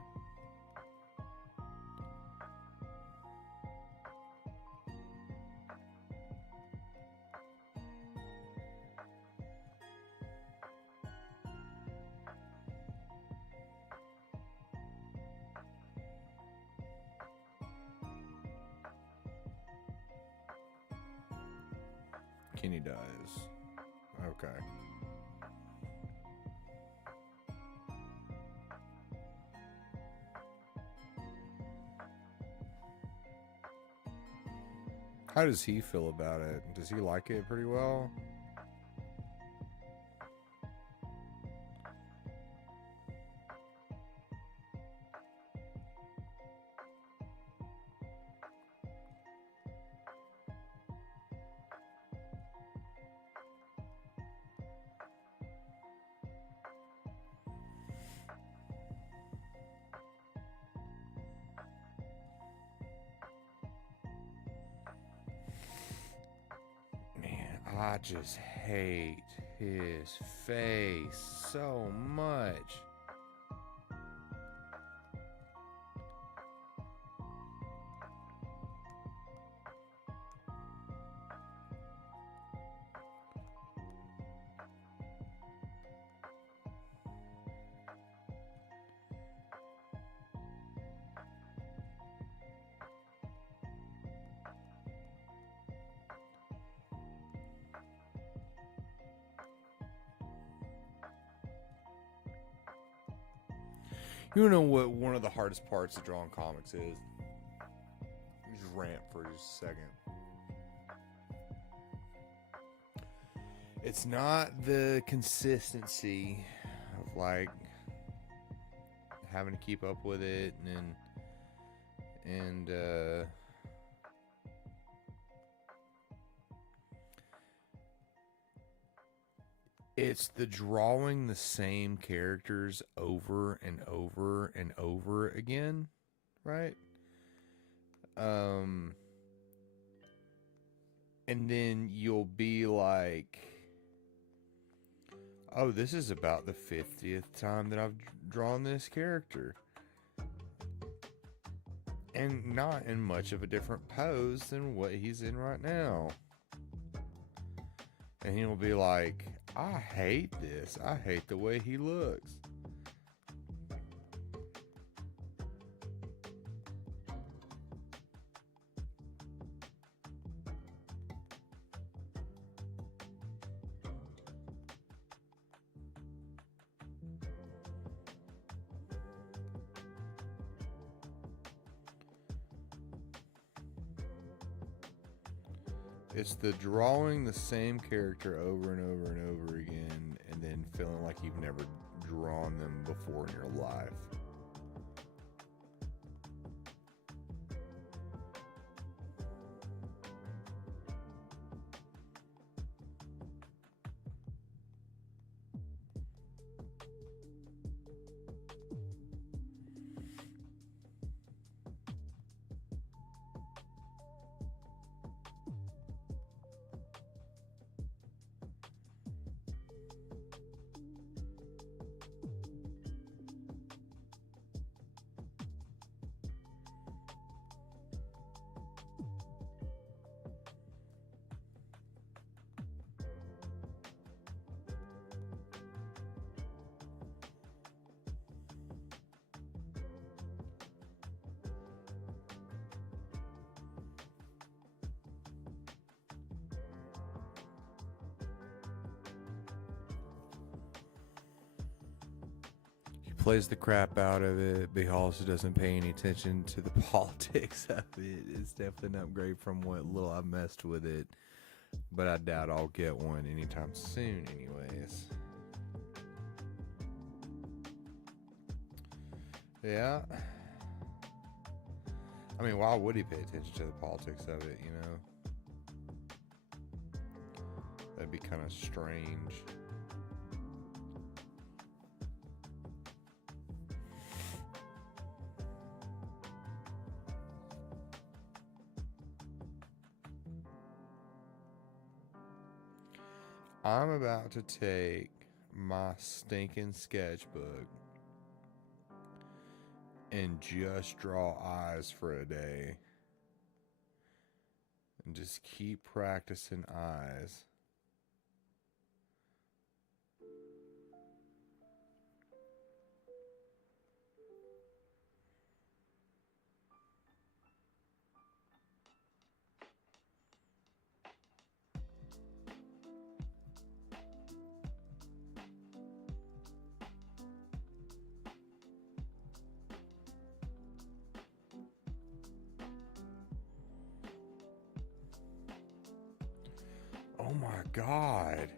Kenny does. Okay. How does he feel about it? Does he like it pretty well? I just hate his face so much. You know what one of the hardest parts of drawing comics is? Just rant for just a second. It's not the consistency of like having to keep up with it and it's the drawing the same characters over and over and over again, right? And then you'll be like, oh, this is about the 50th time that I've drawn this character. And not in much of a different pose than what he's in right now. And he'll be like, I hate this. I hate the way he looks. It's the drawing the same character over and over and over again, and then feeling like you've never drawn them before in your life? Plays the crap out of it, but he also doesn't pay any attention to the politics of it. It's definitely an upgrade from what little I messed with it, but I doubt I'll get one anytime soon anyways. Yeah. I mean, why would he pay attention to the politics of it, you know? That'd be kind of strange. I'm about to take my stinking sketchbook and just draw eyes for a day. And just keep practicing eyes. Oh my God.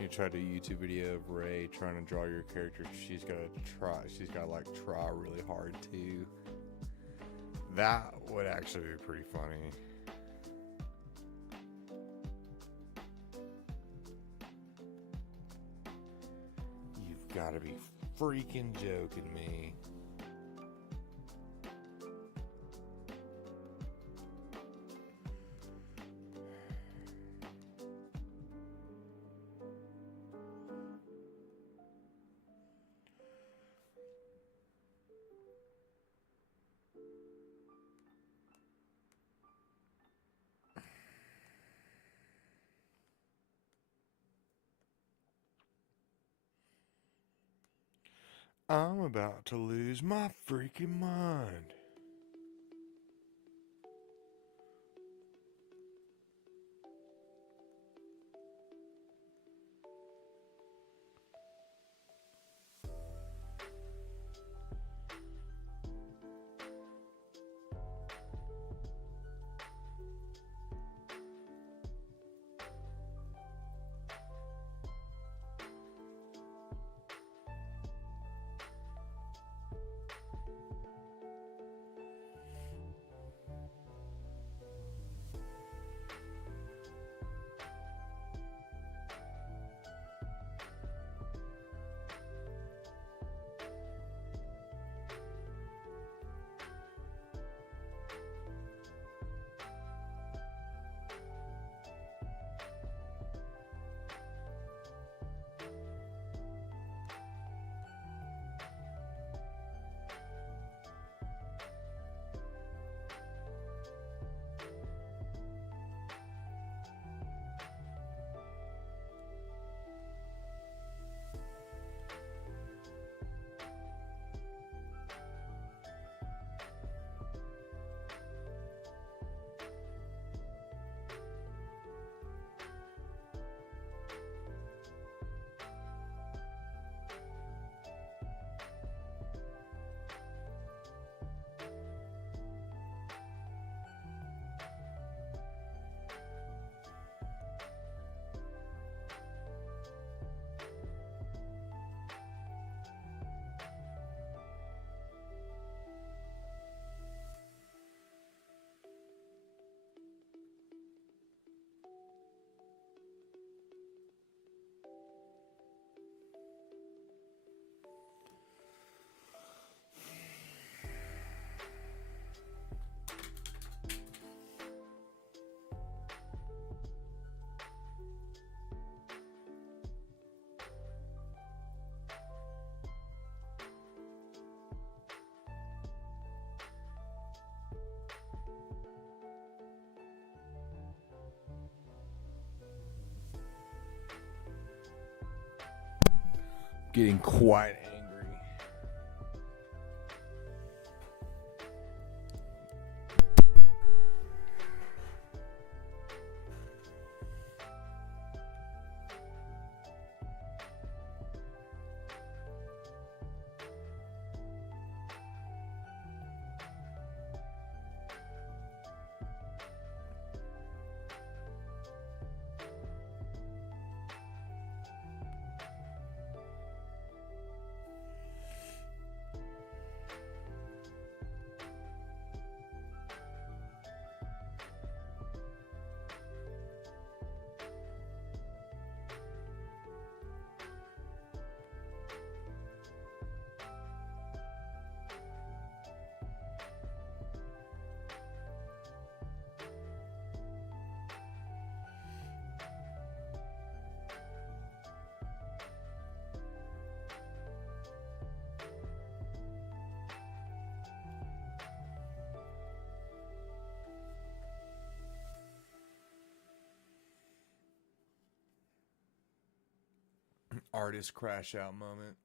You tried a YouTube video of Ray trying to draw your character. She's got to try really hard too. That would actually be pretty funny. You've got to be freaking joking me. I'm about to lose my freaking mind. Getting quite angry. Artist crash out moment.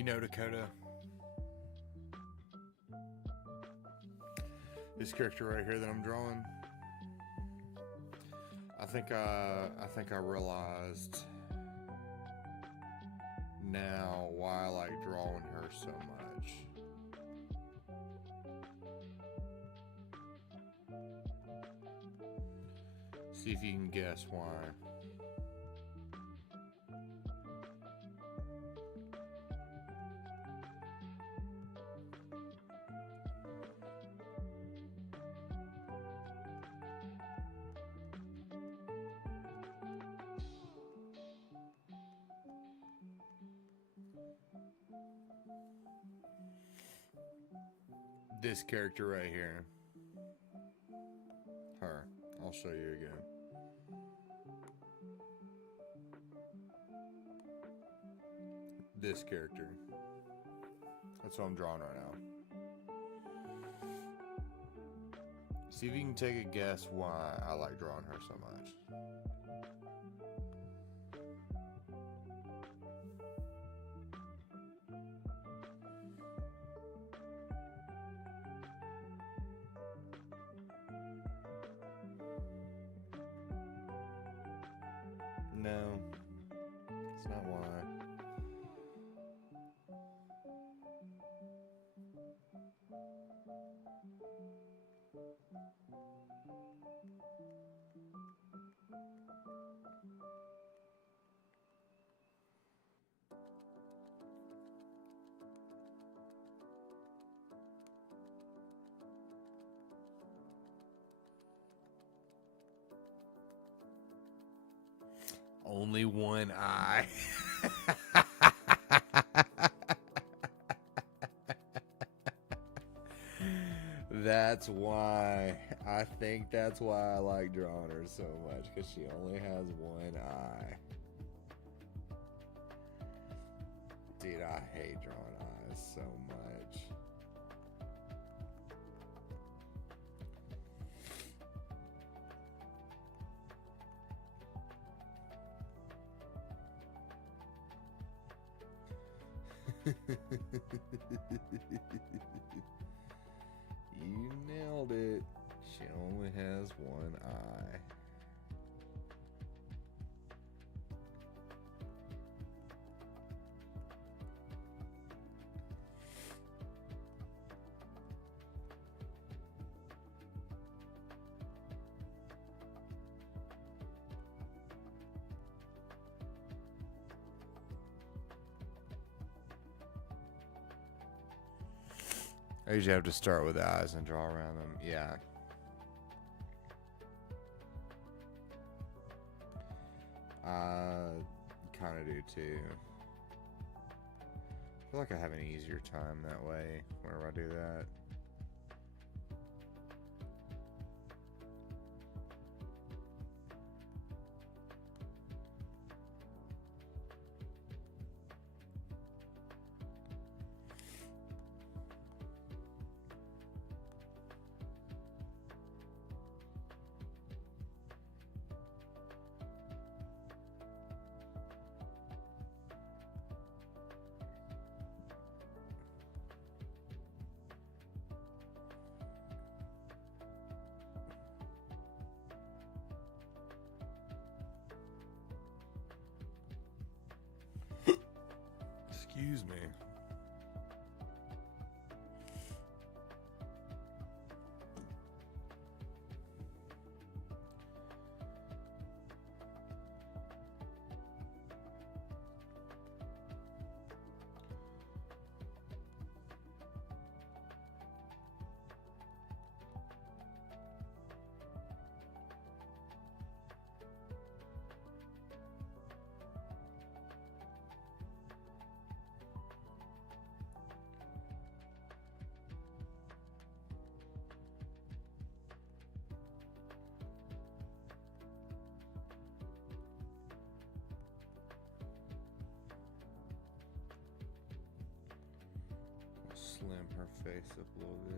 You know, Dakota, this character right here that I'm drawing, I think I realized now why I like drawing her so much. See if you can guess why. This character right here. Her. I'll show you again. This character. That's what I'm drawing right now. See if you can take a guess why I like drawing her so much. No, it's not why. Only one eye. That's why. I think that's why I like drawing her so much, because she only has one eye. Dude, I hate drawing eyes so much. You nailed it. She only has one eye. I usually have to start with the eyes and draw around them. Yeah. I kind of do too. I feel like I have an easier time that way whenever I do that. Excuse me. Slim her face up a little bit.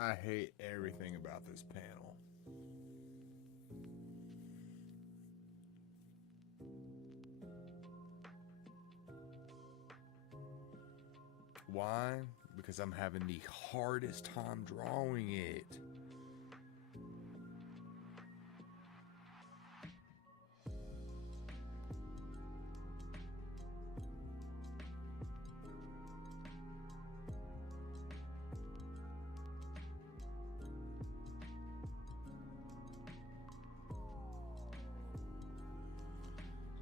I hate everything about this panel. Why? Because I'm having the hardest time drawing it.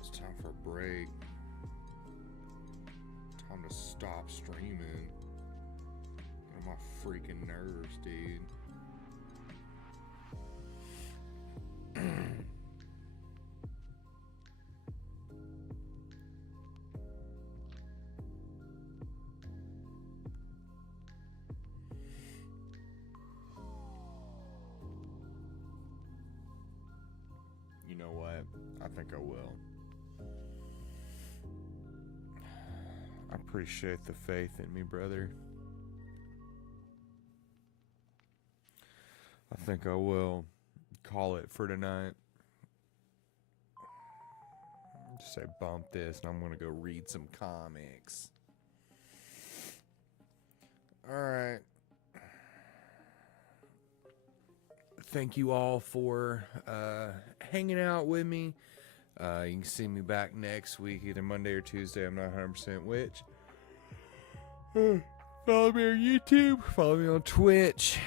It's time for a break. Time to stop streaming. Get on my freaking nerves, dude. You know what? I think I will. I appreciate the faith in me, brother. I think I will call it for tonight. Just say bump this and I'm going to go read some comics. Alright. Thank you all for hanging out with me. You can see me back next week, either Monday or Tuesday. I'm not 100% which. Follow me on YouTube. Follow me on Twitch.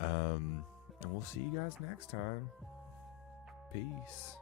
And we'll see you guys next time. Peace.